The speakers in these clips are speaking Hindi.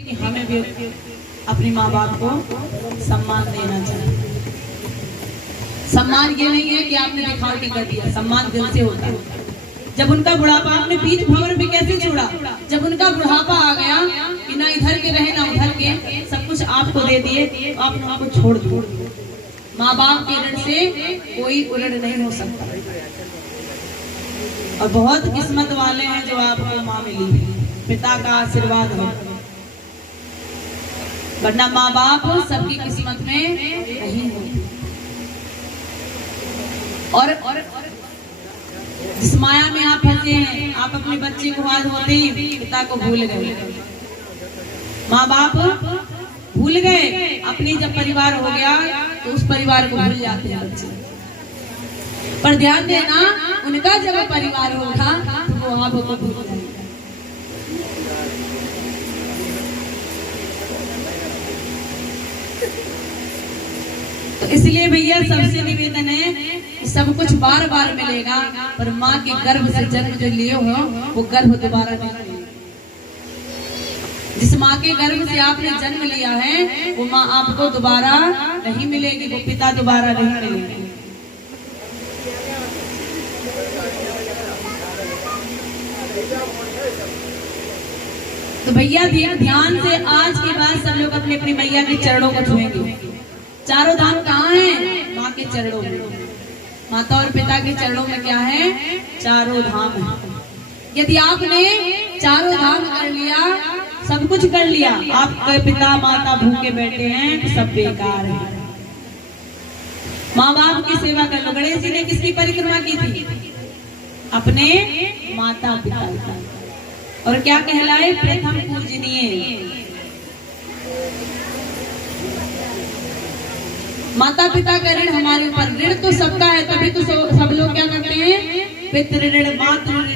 कि हमें भी अपने माँ बाप को सम्मान देना चाहिए। सम्मान ये नहीं है कि आपने दिखावटी कर दिया, सम्मान दिल से होता है। जब उनका बुढ़ापा, आपने बीच भंवर भी कैसे छोड़ा, जब उनका बुढ़ापा आ गया कि ना इधर के रहे ना उधर के, सब कुछ आपको दे दिए तो आपने उनको छोड़ दिया। माँ बाप के ऋण से कोई ऋण नहीं हो सकता। और बहुत किस्मत वाले हैं जो आपको माँ मिली, पिता का आशीर्वाद है, वरना माँ बाप सबकी किस्मत में नहीं होती। और जिस माया में आप फंसे हैं, आप अपने बच्चे को आज होते ही पिता को भूल गए, माँ बाप भूल गए। अपनी जब परिवार हो गया तो उस परिवार को भूल जाते हैं बच्चे। पर ध्यान देना, उनका जब परिवार होगा तो वो आपको भूल जाएगा। तो इसलिए भैया सबसे निवेदन है, सब कुछ बार बार मिलेगा, पर माँ के गर्भ से जन्म जो लिए हो वो गर्भ दोबारा नहीं मिलेगा। जिस माँ के गर्भ से आपने जन्म लिया है वो माँ आपको दोबारा नहीं मिलेगी, वो पिता दोबारा नहीं मिलेंगे। तो भैया ध्यान से आज के बाद सब लोग अपनी अपनी मैया के चरणों को छुएंगे। चारों धाम कहाँ हैं? माँ के चरणों में। माता और पिता के चरणों में क्या है? चारों धाम है। यदि आपने चारों धाम कर लिया, सब कुछ कर लिया, आपके पिता माता भूखे बैठे हैं तो सब बेकार है। माँ बाप की सेवा कर लो। गणेश जी ने किसकी परिक्रमा की थी? अपने माता पिता का। और क्या कहलाए? प्रथम पूजनीय। माता पिता का ऋण हमारे ऊपर, ऋण तो सबका है, तभी तो सब लोग क्या करते हैं? पितृ ऋण, मातृ ऋण।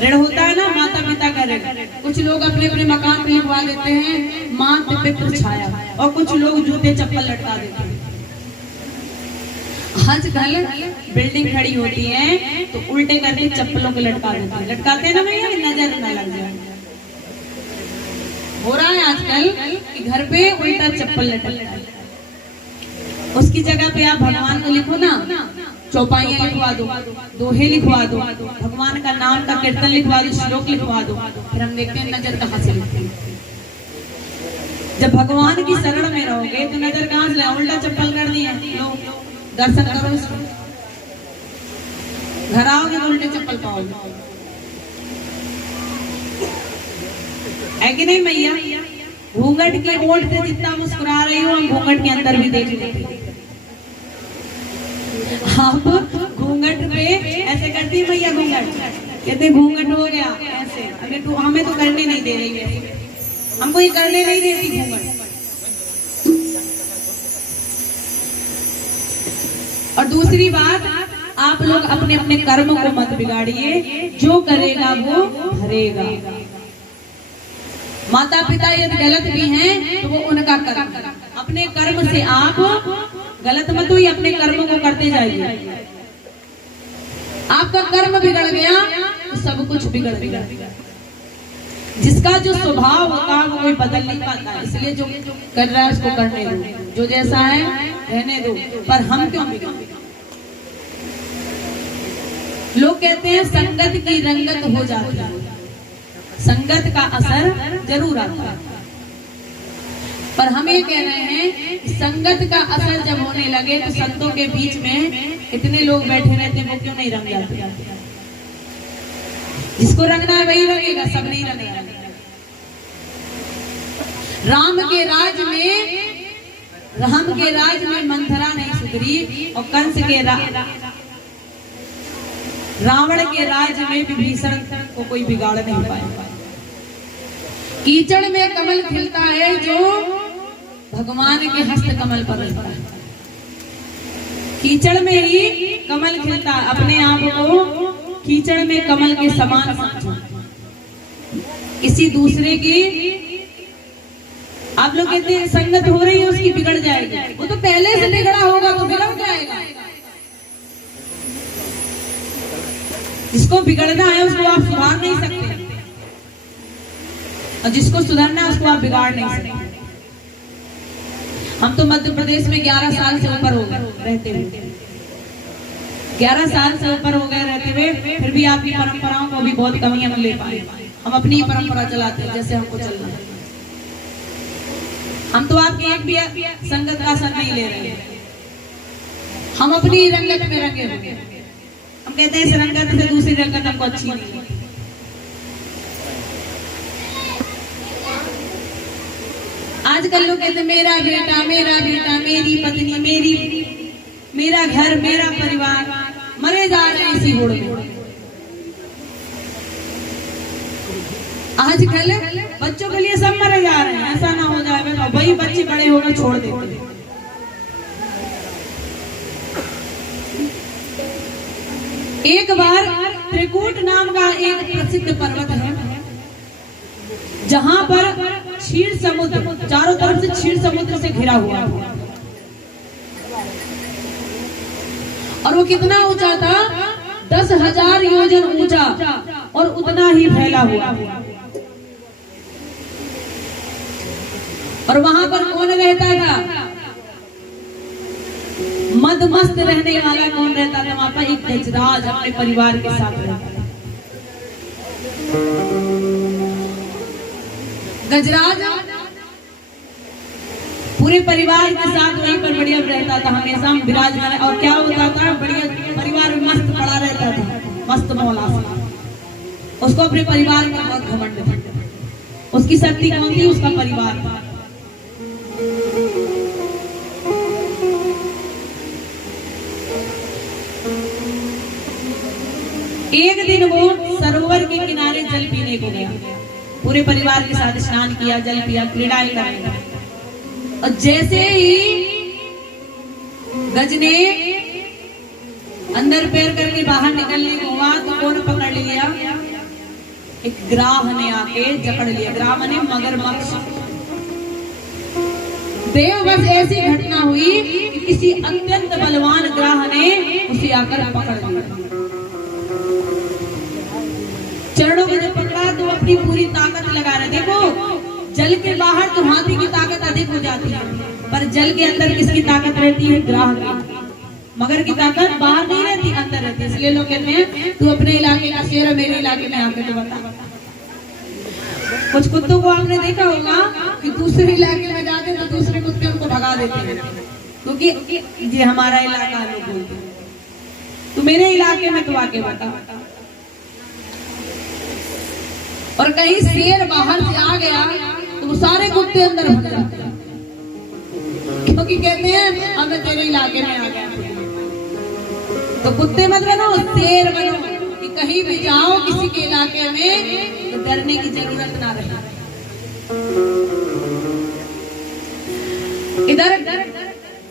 ऋण होता है ना माता पिता का ऋण। कुछ लोग अपने अपने मकान पे लिखवा देते हैं मातृ पितृ छाया, और कुछ लोग जूते चप्पल लटका देते हैं। आजकल बिल्डिंग खड़ी होती है तो उल्टे करके चप्पलों को लटका देते हैं। लटकाते हैं ना भैया, नजर न लग जाए। हो रहा है आजकल कि घर पे उल्टा चप्पल लटकता है। उसकी जगह पे आप भगवान को लिखो ना, चौपाइयां लिखवा दो, दोहे लिखवा दो, भगवान का नाम का कीर्तन लिखवा दो, श्लोक लिखवा दो, फिर हम देखते हैं नजर कहाँ से लगती है। जब भगवान की शरण में रहोगे तो नजर कहाँ से? उल्टा चप्पल कर दी है, लो दर्शन करो इसको। घर आओगे तो उल्टे चप्पल पाओगे, है कि नहीं मैया? घूंघट के ओट से जितना मुस्कुरा रही हो, हम घूंघट के अंदर भी देख लेते हैं। आप घूंघट पे ऐसे करती है भैया, घूंघट कहते घूंघट हो गया ऐसे। अरे तू हमें तो करने नहीं दे रही है, हमको ये करने नहीं देती घूंघट। और दूसरी बात, आप लोग अपने अपने कर्म को मत बिगाड़िए, जो करेगा वो भरेगा। माता पिता यदि गलत भी हैं तो वो उनका कर्म, अपने कर्म से आप गलत मत हुई, अपने कर्म को करते जाइए। आपका कर्म बिगड़ गया तो सब कुछ बिगड़ गया। जिसका जो स्वभाव होता है वो कोई बदल नहीं पाता, इसलिए जो कर रहा है उसको करने दो, जो जैसा है रहने दो। पर हम क्यों बिगड़े? लोग कहते हैं संगत की रंगत हो जाती है, संगत का असर जरूर आता है। पर हम ये कह रहे हैं कि संगत का असर जब होने लगे तो संतों के बीच में इतने लोग बैठे रहते हैं, वो क्यों नहीं रंग जाते? जिसको रंगना है वही रंगेगा, सब नहीं रंगेगा। राम के राज में मंथरा नहीं सुधरी, और कंस के रावण के राज में विभीषण को कोई बिगाड़ नहीं पाया। कीचड़ में कमल खिलता है जो भगवान के हस्त कमल पर रहता है। कीचड़ में ही कमल खिलता है। अपने आप को कीचड़ में कमल के समान समझो। किसी दूसरे की आप लोग कहते हैं संगत हो रही है उसकी बिगड़ जाएगी, वो तो पहले से बिगड़ा होगा तो बिगड़ जाएगा। जिसको बिगड़ना है उसको आप सुधार नहीं सकते। और जिसको सुधरना है उसको आप बिगाड़ नहीं सकते। हम तो मध्य प्रदेश में 11 साल से ऊपर हो गए रहते हुए, 11 साल से ऊपर हो गए रहते हुए, फिर भी आपकी परंपराओं को भी बहुत कमी हम ले पाए। हम अपनी ही परंपरा चलाते हैं जैसे हमको चलना है। हम तो आपकी एक भी संगत का असर नहीं ले रहे हैं, हम अपनी रंगत में रंगे हुए। हम कहते हैं इस रंगत से दूसरी रंगत हमको अच्छी नहीं है। आजकल लोग कहते हैं मेरा बेटा, मेरी पत्नी, मेरा घर, मेरा परिवार, मरे जा रहे हैं इसी होड़ में। आजकल बच्चों के लिए सब मरे जा रहे हैं, ऐसा ना हो जाए तो वही बच्चे बड़े होकर छोड़ देते हैं। एक बार त्रिकूट नाम का एक प्रसिद्ध पर्वत है, जहां पर क्षीर समुद्र, चारों तरफ से क्षीर समुद्र से घिरा हुआ है। और वो कितना ऊंचा था? 10,000 योजन ऊंचा और उतना ही फैला हुआ। और वहां पर कौन रहता था? मदमस्त रहने वाला कौन रहता था? वहां पर एक गजराज अपने परिवार के साथ रहता था। गजराज पूरे परिवार के साथ वहीं पर बढ़िया रहता था, हमेशा विराजमान। और क्या होता था? बढ़िया परिवार में मस्त पड़ा रहता था, मस्त मौला। उसको अपने परिवार का बहुत घमंड था। उसकी शक्ति कौन थी? उसका परिवार था। एक दिन वो सरोवर के किनारे जल पीने को गया, पूरे परिवार के साथ स्नान किया, जल पिया, क्रीड़ाएं कराई। और जैसे ही गज ने अंदर पैर करके बाहर निकलने को हुआ तो कौन पकड़ लिया? एक ग्राह ने आके जकड़ लिया। ग्राह ने मगरमच्छ। देववश ऐसी घटना हुई कि किसी अत्यंत बलवान ग्राह ने उसे आकर पकड़ लिया। चरणों में जब पकड़ा तो अपनी पूरी ताकत लगा रहे। देखो, जल के बाहर तो हाथी की ताकत अधिक हो जाती है, पर जल के अंदर किसकी ताकत रहती है? ग्राह की। मगर की ताकत बाहर नहीं रहती, अंदर रहती है। इसलिए लोग कहते हैं तू अपने इलाके का शेर है, मेरे इलाके में आके तो बता। कुछ कुत्तों को आपने देखा होगा कि दूसरे इलाके में जाते तो दूसरे कुत्ते उनको भगा देते हैं, क्योंकि ये हमारा इलाका लोग बोलते हैं। तो मेरे इलाके में तो आके बता। और कहीं शेर बाहर से आ गया तो वो सारे कुत्ते अंदर भग जाते हैं, क्योंकि कहते हैं अब मैं तेरे इलाके में आ गया। तो कुत्ते मत बनो, शेर बनो कि कहीं भी जाओ किसी के इलाके में तो डरने की जरूरत ना रहे। इधर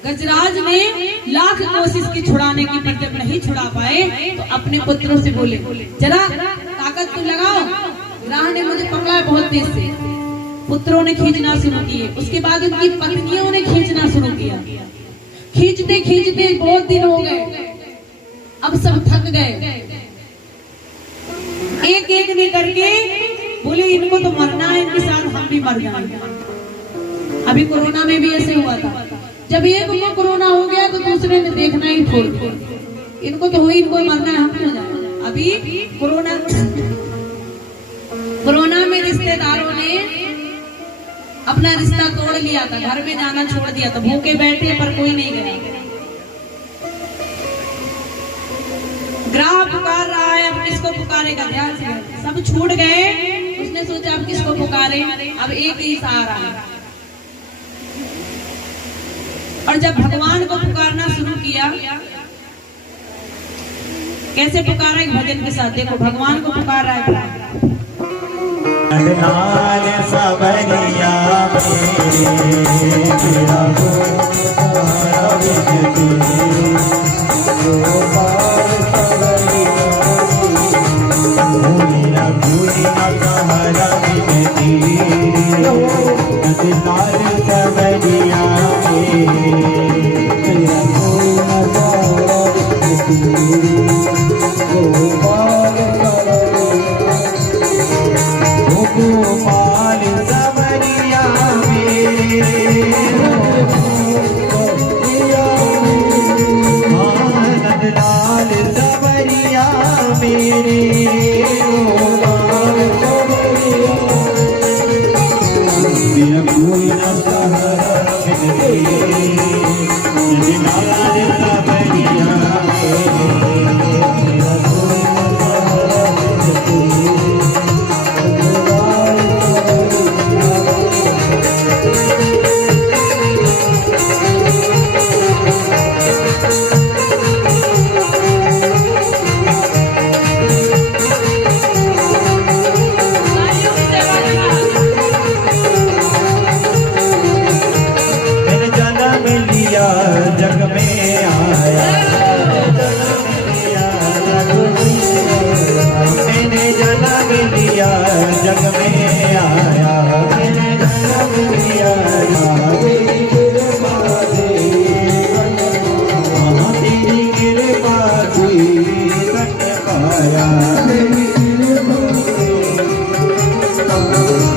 गजराज ने लाख कोशिश की छुड़ाने की, पर जब नहीं छुड़ा पाए तो अपने पुत्रों से बोले जरा ताकत तो लगाओ। ग्राह ने मुझे पकड़ा है बहुत तेज से। पुत्रों ने खींचना शुरू किए, उसके बाद उनकी पत्नियों ने खींचना शुरू किया। खींचते खींचते बहुत दिन हो गए, अब सब थक गए। एक एक ने करके बोले इनको तो मरना है, इनके साथ हम भी मर जाएंगे। अभी कोरोना में भी ऐसे हुआ था, जब एक को कोरोना हो गया तो दूसरे ने देखना ही छोड़ दिया। इनको तो हुई, इनको मरना है, हम हो जाए। अभी कोरोना में रिश्तेदारों ने अपना रिश्ता तोड़ लिया था, घर में जाना छोड़ दिया था, भूखे बैठे पर कोई नहीं गया। ग्राह पुकार रहा है, अब किसको पुकारेगा? ध्यान से, सब छूट गए। उसने सोचा अब किसको पुकारे, अब एक ही सहारा है। और जब भगवान को पुकारना शुरू किया, कैसे पुकारा? एक भजन के साथ। देखो भगवान को पुकार रहा है। लाल सबरिया गोपाल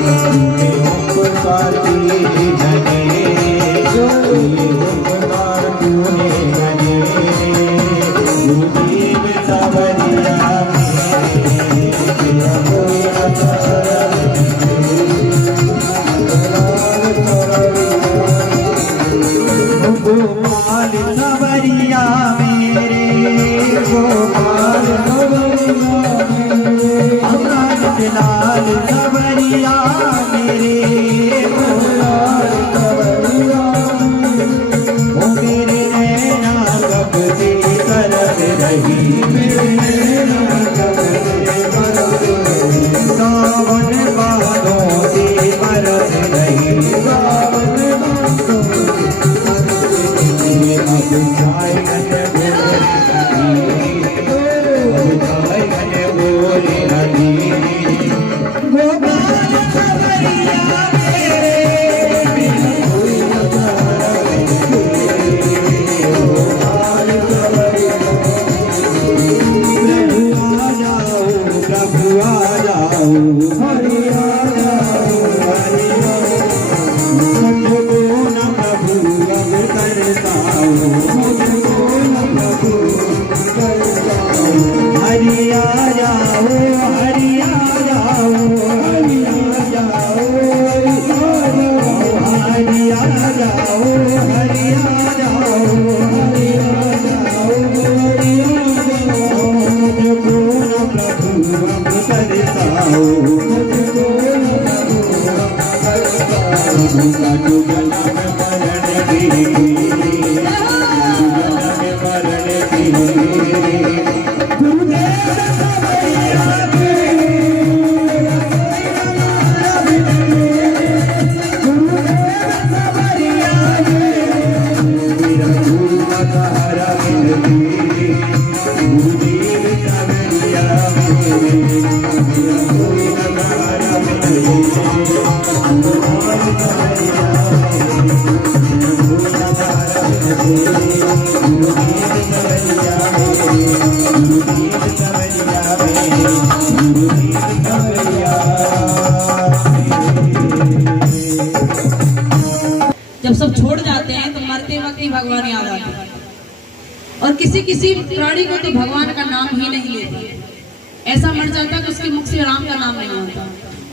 तूने उपकार किए नने तूने उपकार तूने नने गुरुदेव सावरिया तेरा कोई गोपाल सवरिया मेरे गोपाल सवरिया मेरे अमर लाल सवरिया मेरे गोपाल सवरिया ओ मेरे नैना कब से करब रही मेरे नैना कब से करब रही सावन बादों से बरस रही सावन बादों जब सब छोड़ जाते हैं तो मरते वक्त ही भगवान याद आते हैं। और किसी किसी प्राणी को तो भगवान का नाम ही नहीं लेते, ऐसा मर जाता है कि उसके मुख से राम का नाम नहीं आता।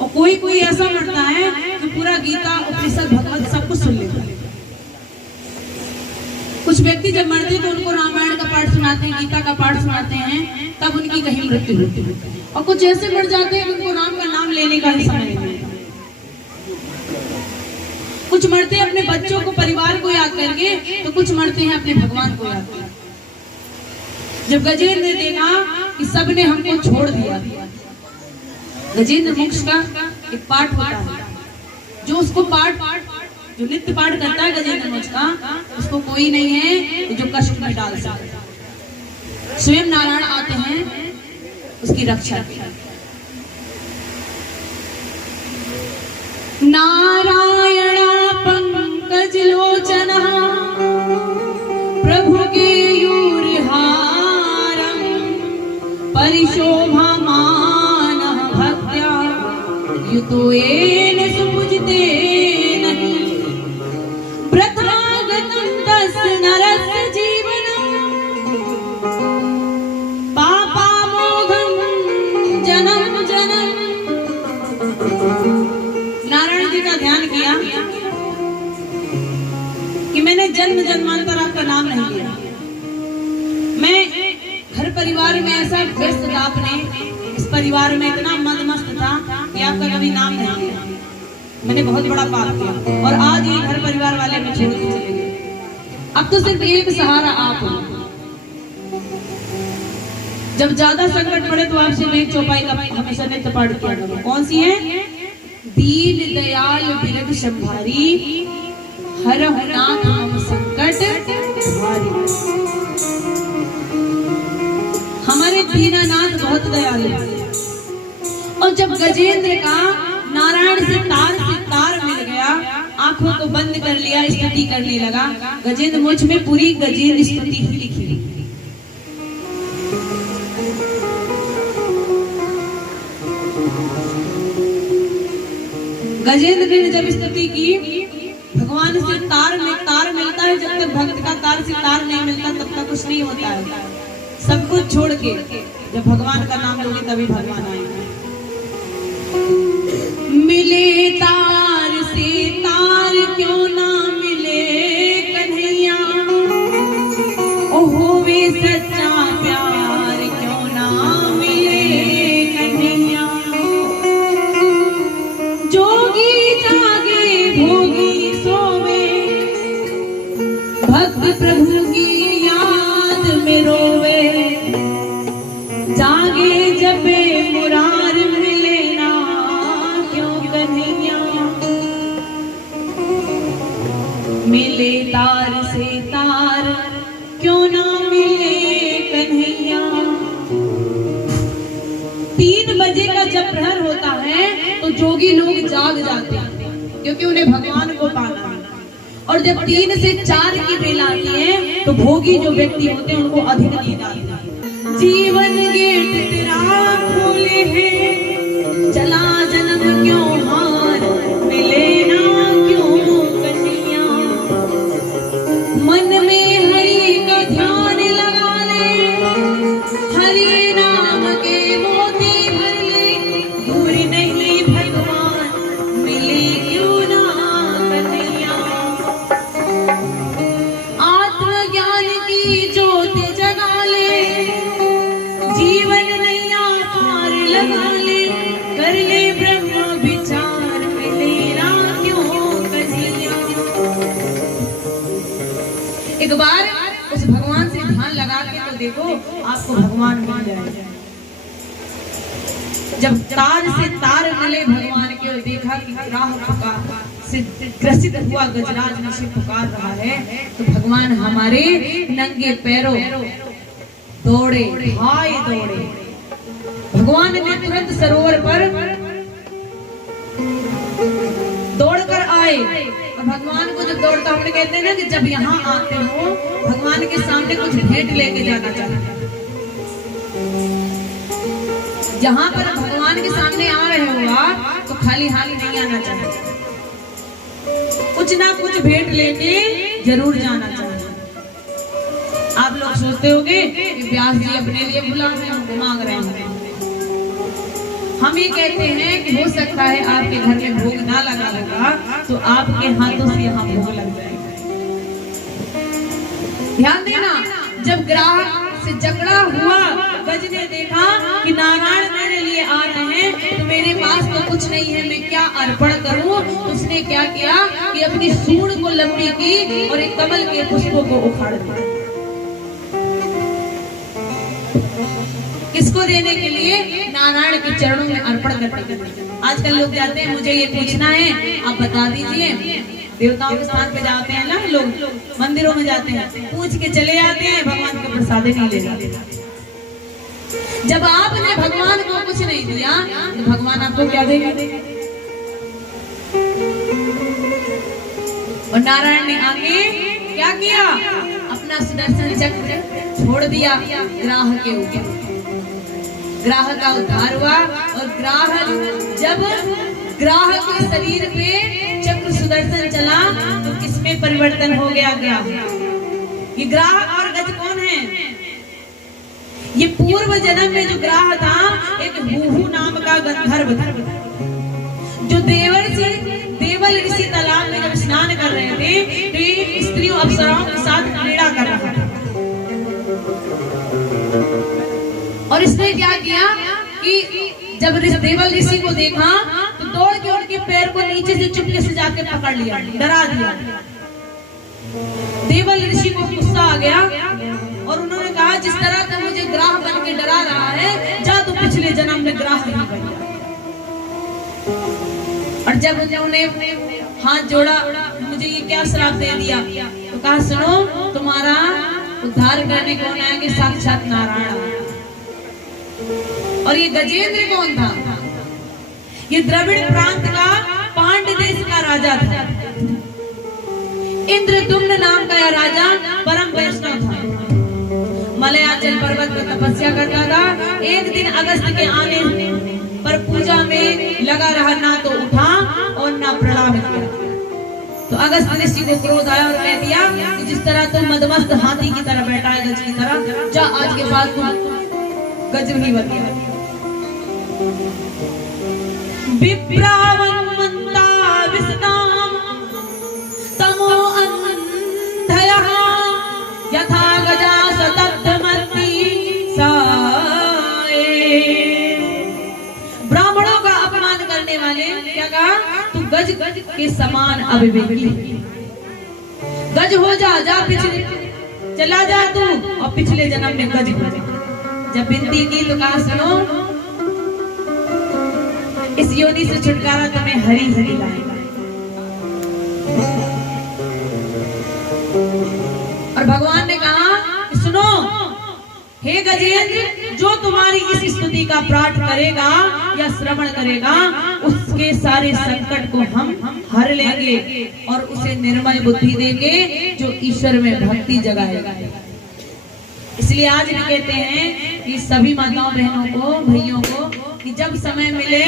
और कोई कोई ऐसा मरता है कि पूरा गीता उपनिषद भगवत सब कुछ सुन लेता है। कुछ व्यक्ति जब मरते हैं तो उनको रामायण का पाठ सुनाते हैं, गीता का पाठ सुनाते हैं, तब उनकी कहीं मृत्यु होती है। और कुछ ऐसे मर जाते हैं कि उनको राम का नाम लेने का ही समय नहीं है। कुछ मरते हैं अपने बच्चों को, परिवार को याद करके, तो कुछ मरते हैं अपने भगवान को याद करके। जब गजेंद्र ने देखा कि सबने हमको छोड़ दिया, गजेंद्र मोक्ष का एक पाठ होता है, जो उसको जो नित्य पाठ करता है गजेंद्र मोक्ष का, उसको कोई नहीं है जो कष्ट में डाल सकता। स्वयं नारायण आते हैं उसकी रक्षा की। नारायणा पंकज लोचना प्रभु केयूरहारं परिशोभमान भक्त्या युतो येन सुपूजिते नहि प्रथमागतं तस्य नरस्य जीवनं पापामोघं जन्म जन्म। नारायण जी का ध्यान किया कि मैंने जन्म जन्मांतर आपका नाम नहीं लिया, मैं घर परिवार में ऐसा व्यस्त था, अपने इस परिवार में इतना मदमस्त था कि आपका कभी नाम नहीं लिया। मैंने बहुत बड़ा पाप किया और आज ये घर परिवार वाले मुझे छोड़ के चले गए। अब तो सिर्फ एक सहारा आप हो। जब ज्यादा संकट पड़े तो आपसे मैं चौपाई का हमेशा नित्य पाठ किया करूं। कौन सी है? दीन दयाल बिरद संभारी हरहु नाथ मम संकट भारी। हमारे दीनानाथ बहुत दयालु हैं। और जब गजेंद्र का नारायण से तार मिल गया, आंखों को बंद कर लिया, स्तुति करने लगा। गजेंद्र मोक्ष में पूरी गजेंद्र स्तुति ही लिखी। गजेंद्र ने जब स्तुति की, भगवान से तार मिलता है, जब तक भक्त का तार से तार नहीं मिलता तब तक कुछ नहीं होता है। सब कुछ छोड़ के जब भगवान का नाम लोगे तभी भगवान आएंगे। मिले तार से तार क्यों ना मिले कन्हैया, ओ होवे सच्चा प्यार क्यों ना मिले कन्हैया। जोगी जागे भोगी सोवे, भक्त प्रभु की याद में रोवे। जागे जपे मुरार मिले ना क्यों कन्हैया। मिले तार से तार क्यों ना मिले कन्हैया। 3 बजे का जब प्रहर होता है तो जोगी लोग जाग जाते हैं, क्योंकि उन्हें भगवान को पाना है। और जब 3 से 4 की बेल आती है तो भोगी जो व्यक्ति होते हैं उनको अधिक नींद आती है। जीवन गेट तेरा खोले है, चला जन्म क्यों हार मिले ना क्यों कन्हैया। मन में हरि का ध्यान लगा ले, हरि नाम के मोती भर ले। दूर नहीं भगवान मिले क्यों ना कन्हैया। आत्मज्ञान की ज्योति जगा ले, जीवन नैया पार लगा ले। कर ले ब्रह्म विचार मिले ना क्यों कन्हैया। एक बार उस भगवान से ध्यान लगा के तो देखो, आपको भगवान मिल जाएगा। जब तार से तार मिले भगवान के, और देखा कि राह से ग्रसित हुआ गजराज ऋषि पुकार रहा है, तो भगवान हमारे नंगे पैरों दौड़े, हाय दौड़े। भगवान ने तुरंत सरोवर पर दौड़कर आए। और भगवान को जब दौड़ता, हम कहते हैं ना कि जब यहाँ आते हो भगवान के सामने कुछ भेंट लेके जाना चाहिए। जहाँ पर भगवान के सामने आ रहे हो आप, तो खाली हाली नहीं आना चाहिए, कुछ ना कुछ भेंट लेके जरूर जाना चाहिए। आप लोग सोचते होंगे कि व्यास जी अपने लिए बुला रहे हैं, मांग रहे हैं। हम ये कहते हैं कि हो सकता है आपके घर में भोग ना लगा होगा, तो आपके हाथों से यहाँ भोग लग जाएगा। ध्यान देना, जब ग्राहक से झगड़ा हुआ, गज ने देखा कि नारायण मेरे लिए आ रहे हैं, तो मेरे पास तो कुछ नहीं है, मैं क्या अर्पण करूं। उसने क्या किया कि अपनी सूंड को लंबी की और एक कमल के पुष्पों को उखाड़ दिया। किसको देने के लिए? नारायण के चरणों में अर्पण करने के लिए। आजकल लोग जाते हैं, मुझे ये पूछना है, आप बता दीजिए। देवताओं के स्थान पे जाते हैं ना लोग, मंदिरों में जाते हैं, पूछ के चले जाते हैं, भगवान का प्रसाद नहीं ले जाते। जब आपने भगवान को कुछ नहीं दिया, तो भगवान आपको क्या देगा? और नारायण ने आगे क्या किया? अपना सुदर्शन चक्र छोड़ दिया ग्राहक के ऊपर। ग्राहक का उद्धार हुआ। और जब ग्राहक के शरीर पे चक्र सुदर्शन चला, तो किसमें परिवर्तन हो गया? ये ग्राहक और गज कौन है? ये पूर्व जन्म में जो ग्राह था, एक हुहु नाम का गंधर्व था, जो देवल ऋषि तालाब में जब स्नान कर रहे थे, तो ये स्त्रियों अप्सराओं के साथ क्रीड़ा कर रहा था। और इसने क्या किया कि जब देवल ऋषि को देखा, तो दौड़ के उनके पैर को नीचे से चुपके से जाके पकड़ लिया, डरा दिया। देवल ऋषि को गुस्सा आ गया और उन्होंने कहा, जिस तरह का मुझे ग्राह बन के डरा रहा है, जा तो पिछले जन्म में ग्राह नहीं बन जा। और जब उन्होंने हाथ जोड़ा, मुझे ये क्या श्राप दे दिया, तो कहा, सुनो, तुम्हारा उद्धार करने कौन आया? कि साक्षात नारायण। और ये गजेंद्र कौन था? ये द्रविड़ प्रांत का पांड देश का राजा था। इंद्रदुम्न नाम का यह राजा परम वैष्णव था। मलयाचल पर्वत पर तपस्या करता था। एक दिन अगस्त के आने पर पूजा में लगा रहा, ना तो उठा और ना प्रणाम किया। तो अगस्त ऋषि को क्रोध आया और कह दिया कि जिस तरह तुम मदमस्त हाथी की तरह बैठा है गज की तरह, जा आज के बाद तुम गज ही बन गया। विप्रावं मंदा विसताम तमो अंधयः यथा गजा सततमति साए। ब्राह्मणों का अपमान करने वाले क्या कहा, तू गज के समान अविवेकी, गज हो जा, जा पिछले चला जा तू, और पिछले जन्म में गज हो जा। जब विनती की तो कहा सुनो, इस योनि से छुटकारा तुम्हें हरि हरि लाएगा। और भगवान ने कहा सुनो हे गजेंद्र, जो तुम्हारी इस स्तुति का पाठ करेगा या श्रवण करेगा, उसके सारे संकट को हम हर लेंगे और उसे निर्मल बुद्धि देंगे जो ईश्वर में भक्ति जगाएगा। इसलिए आज भी कहते हैं कि सभी माताओं बहनों को, भैयों को, कि जब समय मिले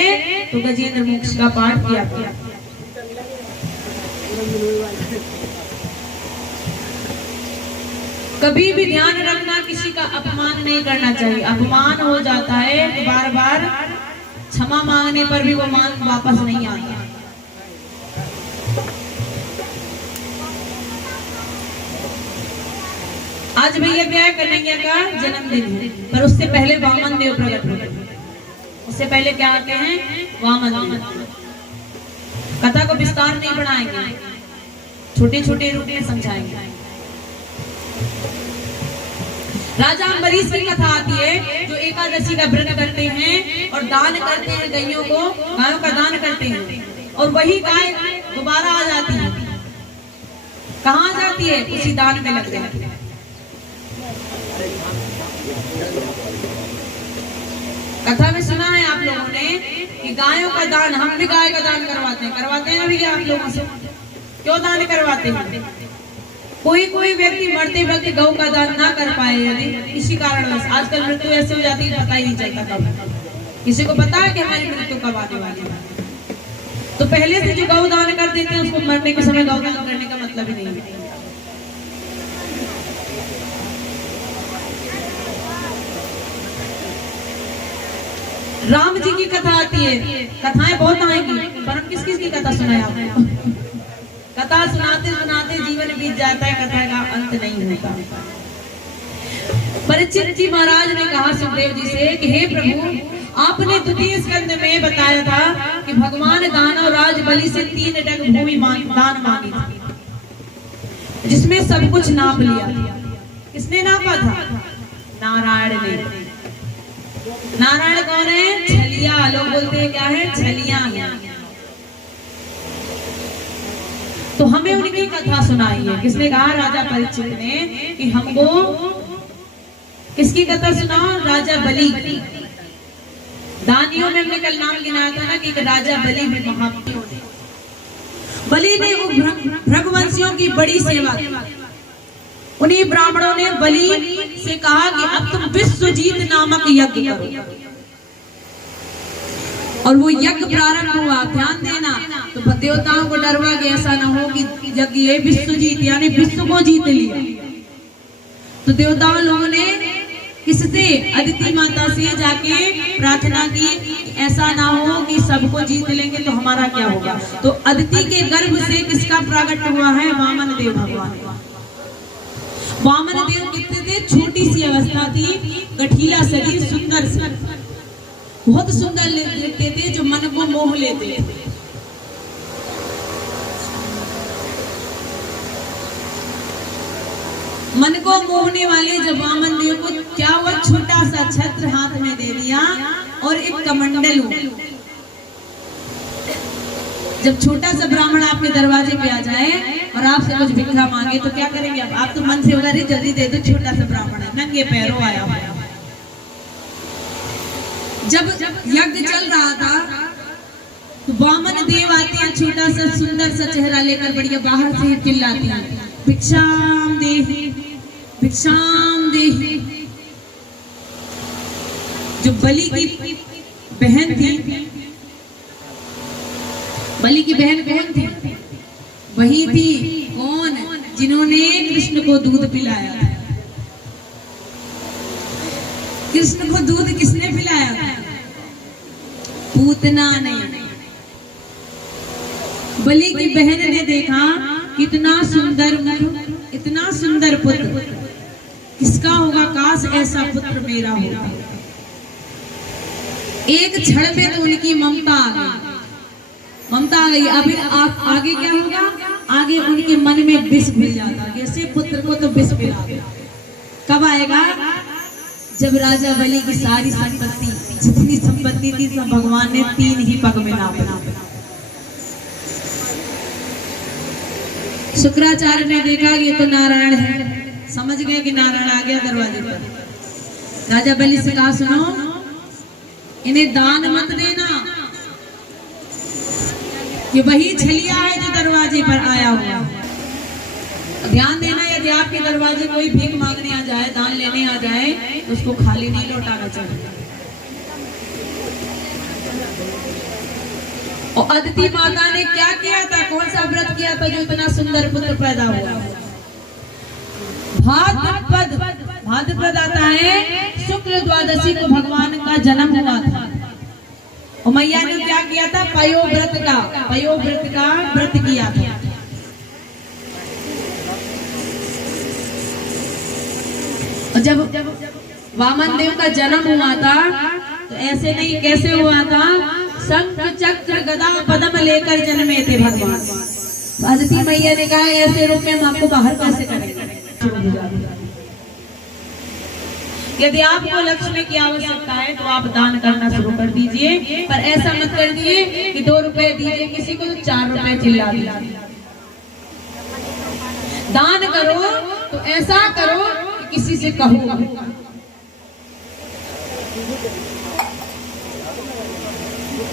तो गजेंद्र मोक्ष का पाठ किया करो। कभी भी ध्यान रखना, किसी का अपमान नहीं करना चाहिए। अपमान हो जाता है तो बार बार क्षमा मांगने पर भी वो मान वापस नहीं आता। आज भैया क्या है, कन्हैया का जन्मदिन है, पर उससे पहले वामन देव प्रकट हुए। उससे पहले क्या आते हैं, वामन देव। कथा को विस्तार नहीं बढ़ाएंगे, छोटे छोटे रूप में समझाएंगे। राजा अम्बरीश की कथा आती है, जो एकादशी का व्रत करते हैं और दान करते हैं, गायों का दान करते हैं, और वही गाय दोबारा आ जाती है। कहाँ जाती है, उसी दान में लग जाती है। कथा में सुना है आप लोगों ने कि गायों का दान, हम भी गाय का दान करवाते हैं अभी आप लोगों से। क्यों दान करवाते हैं? कोई व्यक्ति मरते वक्त गौ का दान ना कर पाए, यदि इसी कारणवश आजकल मृत्यु ऐसे हो जाती है, पता ही नहीं चलता कब। किसी को पता है कि हमारी मृत्यु कब आने वाली है, तो पहले से जो गौ दान कर देते हैं उसको मरने के समय गौ दान करने का मतलब ही नहीं है। राम जी की कथा आती है, कथाएं बहुत आएंगी, पर हम किस किस की कथा सुनाए आपको? कथा सुनाते सुनाते जीवन बीत जाता है, कथा का अंत नहीं होता। परीक्षित जी महाराज ने कहा सुखदेव जी से कि हे प्रभु, आपने द्वितीय स्कंद में बताया था कि भगवान दानव राज बलि से 3 टक भूमि दान मांगी थी, जिसमें सब कुछ नाप लिया। किसने नापा था? नारायण ने। नारायण कौन है? छलिया। लोग बोलते हैं क्या है? छलिया है। तो हमें उनकी कथा सुनाई है। किसने कहा? राजा परीक्षित ने कि हमको किसकी कथा सुनाओ? राजा बलि। दानियों में हमने कल नाम गिनाया था ना कि राजा बलि भी महापुरुष थे। बलि ने भृगवंशियों की बड़ी सेवा की। उन्हीं ब्राह्मणों ने बलि से कहा कि अब तुम विश्वजीत नामक यज्ञ करो, और वो यज्ञ प्रारंभ हुआ। ध्यान देना, तो देवताओं को डर हुआ कि ऐसा ना हो कि यज्ञ विश्वजीत यानी विश्व को जीत लिया। तो देवताओं लोगों ने किससे? अदिति माता से जाके प्रार्थना की, ऐसा ना हो कि सबको जीत लेंगे तो हमारा क्या होगा। तो अदिति के गर्भ से किसका प्रकट हुआ है? वामन देव भगवान। वामन देव कितने थे? छोटी सी अवस्था थी, गठीला शरीर, सुंदर से, बहुत सुंदर दिखते थे, जो मन को मोह लेते थे। मन को मोहने वाले जब वामन देव को क्या हुआ? छोटा सा छत्र हाथ में दे दिया और एक कमंडल हुआ। जब छोटा सा ब्राह्मण आपके दरवाजे पे आ जाए और आपसे कुछ भिक्षा मांगे तो क्या करेंगे आप? तो मन से होगा अरे जल्दी दे दो, छोटा सा ब्राह्मण है, नंगे पैरों आया हुआ। जब यज्ञ चल रहा था तो वामन देव आते हैं, छोटा सा सुंदर सा चेहरा लेकर, बढ़िया बाहर से चिल्लाते हैं, भिक्षाम देहि, भिक्षाम देहि। जो बलि की बहन थी बलि की बहन कौन थी? वही थी कौन जिन्होंने कृष्ण को दूध पिलाया था। कृष्ण को दूध किसने पिलाया था? पूतना ने। बलि की बहन ने देखा कितना सुंदर मुख, इतना सुंदर पुत्र किसका होगा, काश ऐसा पुत्र मेरा होगा। एक क्षण में तो उनकी ममता आ गई, ममता आ गई। अभी आगे क्या होगा? आगे उनके मन में विष घुल जाता, जैसे पुत्र को तो विष पिला दे। कब आएगा? जब राजा बलि की सारी संपत्ति, जितनी संपत्ति थी सब भगवान ने 3 ही पग में नापा। शुक्राचार्य ने देखा कि ये तो नारायण है, समझ गए कि नारायण आ गया दरवाजे पर। राजा बलि से कहा, सुनो, इन्हें दान मत देना, ये वही छलिया है जो दरवाजे पर आया हुआ। ध्यान देना, यदि आपके दरवाजे कोई भीख मांगने आ जाए, दान लेने आ जाए, तो उसको खाली नहीं लौटाना चाहिए। और अदिति माता ने क्या किया था? कौन सा व्रत किया था जो इतना सुंदर पुत्र पैदा हुआ? भाद्रपद, भाद्रपद आता है, शुक्ल द्वादशी को भगवान का जन्म हुआ था। और मैया ने क्या किया था? पयोव्रत का व्रत किया था। और जब वामन देव का जन्म हुआ था तो ऐसे नहीं, कैसे हुआ था? शंख चक्र गदा पद्म लेकर जन्मे थे भगवान। अदिति मैया ने कहा, ऐसे रूप में हम आपको बाहर कैसे करेंगे? यदि आपको लक्ष्मी की आवश्यकता है तो आप दान करना शुरू कर दीजिए, पर ऐसा मत कर दिए कि 2 रुपए दीजिए किसी को, 4 रुपए चिल्ला दीजिए। दान करो तो ऐसा करो कि किसी से कहो।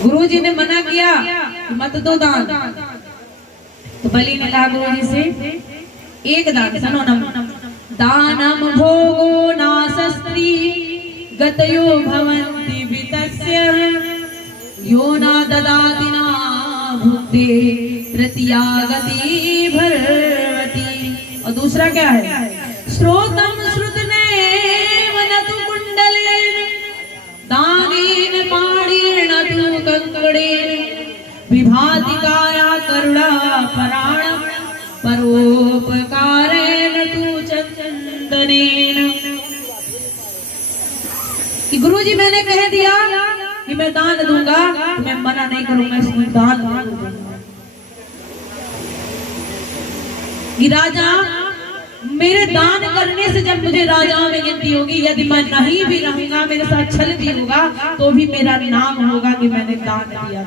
गुरुजी ने मना किया कि मत दो दान, तो बलि ने कहा गुरुजी से, एक दान, सुनो ना, दानम भोगो नासस्त्री गतयो भवन्ति वितस्य यो न ददाति न भुक्ते तृतीया गति भरवती। और दूसरा क्या है? श्रोतम श्रुतने वनतु कुंडलेन दानेन पाणेन तु कंकणेन विभाति काया करुणा पराणम परोपकारेण तु चंदनेन। कि गुरुजी मैंने कह दिया कि मैं दान दूंगा, तो मैं मना नहीं करूंगा, इसमें दान दूंगा। कि राजा, मेरे दान करने से जब मुझे राजाओं में गिनती होगी, यदि मैं नहीं भी रहूंगा, मेरे साथ छल भी होगा, तो भी मेरा नाम होगा कि मैंने दान दिया।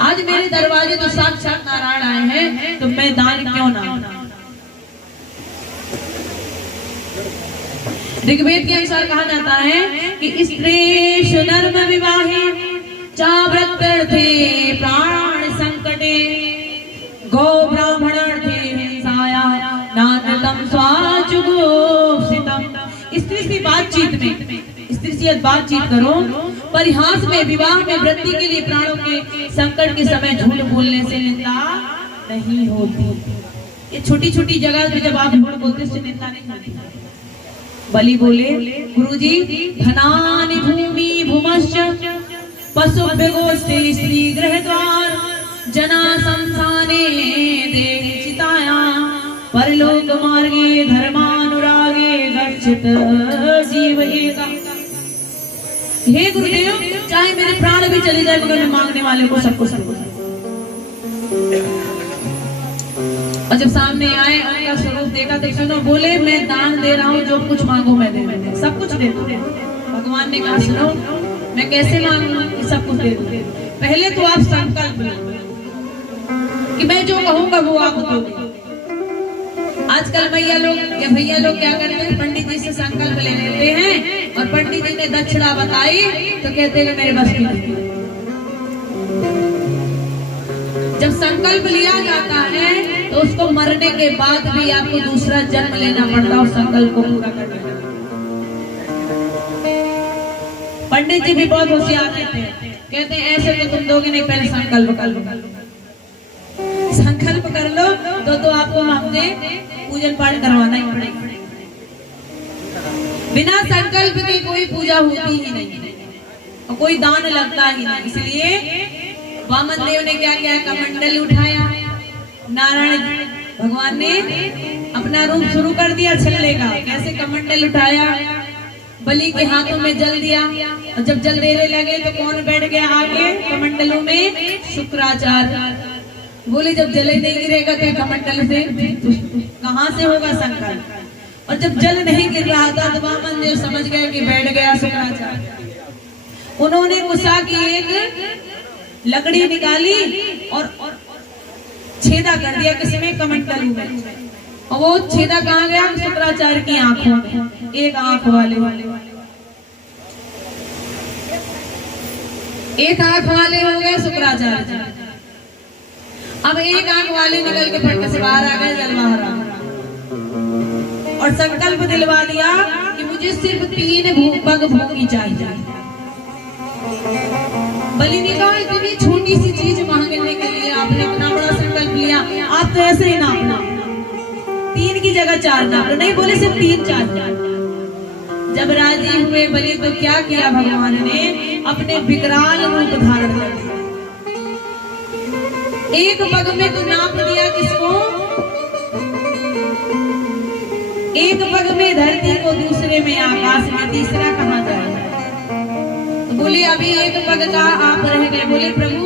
आज मेरे दरवाजे तो साक्षात नारायण आए हैं, तो मैं दान क्यों ना? ऋग्वेद के अनुसार कहा जाता है कि स्त्रीषु नर्म विवाहे चाव्रत्यर्थे प्राण संकटे गौ ब्राह्मणार्थे हिंसाया नानतम स्वाचुगोप्सितम। स्त्री से बातचीत में, स्त्री से बातचीत करो, परिहास में, विवाह में, वृद्धि के लिए, प्राणों के संकट के समय झूठ बोलने से निंदा नहीं होती। ये छोटी छोटी जगह पे जब आप झूठ बोलते से निंदा नहीं होती। बलि बोले, गुरुजी, धनानि भूमि भूमश्च पशुभ्यगोष्ठे स्त्री गृह द्वार जना संसाने देचिताया परलोक मार्गे धर्मानुरागे गच्छत जीवयेगा। हे गुरुदेव, चाहे मेरे प्राण भी चले जाए, मगर मैं मांगने वाले को सब कुछ दूंगा। और जब सामने आए, उनका स्वरूप देखा तो सुनो, बोले, मैं दान दे रहा हूँ, जो कुछ मांगो मैं दे दूंगा, सब कुछ दे दूंगा। भगवान ने कहा, सुनो, मैं कैसे मांगूं कि सब कुछ दे दूंगा? पहले तो आप संकल्प लो कि मैं जो कहूंगा वो आप दोगे। आजकल भैया लोग या भैया लोग क्या करते हैं? पंडित जी से संकल्प ले लेते हैं, और पंडित जी ने दक्षिणा बताई तो कहते हैं मेरे बस की नहीं। जब संकल्प लिया जाता है तो उसको मरने के बाद भी आपको दूसरा जन्म लेना पड़ता है उस संकल्प को पूरा करने के लिए। पंडित जी भी बहुत होशियार रहते हैं, कहते हैं ऐसे तो तुम दोगे नहीं, पहले संकल्प कर लो। संकल्प कर लो तो आपको हमसे पूजन पाठ करवाना ही पड़ेगा। बिना संकल्प के कोई पूजा होती ही नहीं और कोई दान लगता ही नहीं। इसलिए वामन देव ने क्या किया, कमंडल उठाया। नारायण भगवान ने अपना रूप शुरू कर दिया छलने का। कैसे, कमंडल उठाया, बलि के हाथों में जल दिया और जब जल देने लगे तो कौन बैठ गया आगे कमंडलों में? शुक्राचार्य। बोले जब जल नहीं गिरेगा तो कमंडल से कहां से होगा संकल्प? और जब जल नहीं गिर रहा था तो वामन देव समझ गए कि बैठ गया शुक्राचार्य। उन्होंने गुस्सा की एक लकड़ी निकाली और छेदा कर दिया किसमें? कमंडल में। और वो छेदा कहाँ गया? शुक्राचार्य की आंखों में, एक आंख वाले एक आंख वाले हो गए शुक्राचार्य। अब एक आंख वाले निकल के फटक से बाहर आ गए, जल बाहर आ गया और संकल्प दिलवा दिया कि मुझे सिर्फ 3 पग भूखी चाहिए। बलि ने कहा इतनी छोटी सी चीज मांगने के लिए आपने इतना बड़ा संकल्प लिया, आप तो ऐसे ही नापना, 3 की जगह 4 नाप। नहीं, बोले सिर्फ 3 चाहिए। जब राजी हुए बलि तो क्या किया भगवान ने? अपने विकराल रूप धारण कर दिया। एक पग में तो नाप दिया किसको? एक पग में धरती को, दूसरे में आकाश में, तीसरा कहाँ जाएगा? तो बोले अभी एक पग का आप रह गए। बोले प्रभु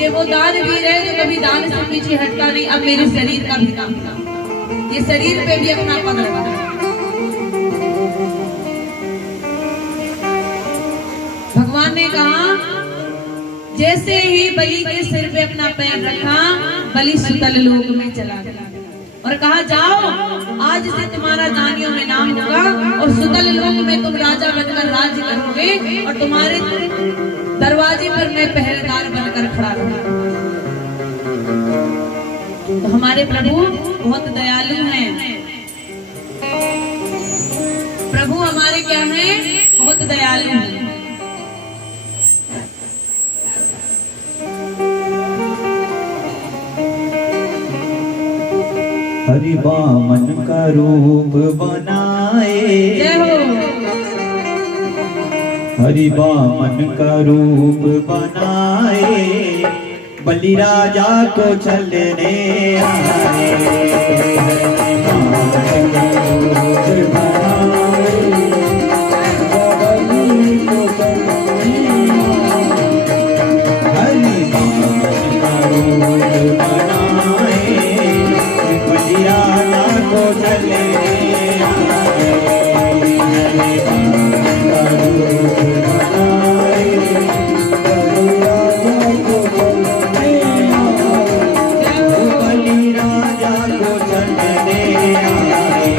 ये वो दानवीर है जो कभी दान से पीछे हटता नहीं, अब मेरे शरीर का भी काम था, ये शरीर पे भी अपना पग लगा। भगवान ने कहा जैसे ही बलि के सिर पे अपना पैर रखा, बलि सुतल लोक में चला गया और कहा जाओ आज से तुम्हारा दानियों में नाम होगा और सुतल लोक में तुम राजा बनकर राज्य करोगे और तुम्हारे दरवाजे पर मैं पहरेदार बनकर खड़ा रहूंगा। तो हमारे प्रभु बहुत दयालु हैं। प्रभु हमारे क्या हैं? बहुत दयालु हैं। हरि वामन का रूप बनाए, जय हो। हरि वामन का रूप बनाए, बलि राजा को छलने आए। हरि वामन का रूप बनाए, बलि को छलने आए। हरि वामन का रूप बनाए, बलि राजा को छलने आए। हरि वामन का रूप बनाए, बलि राजा को छलने आए। बलि राजा को छलने आए,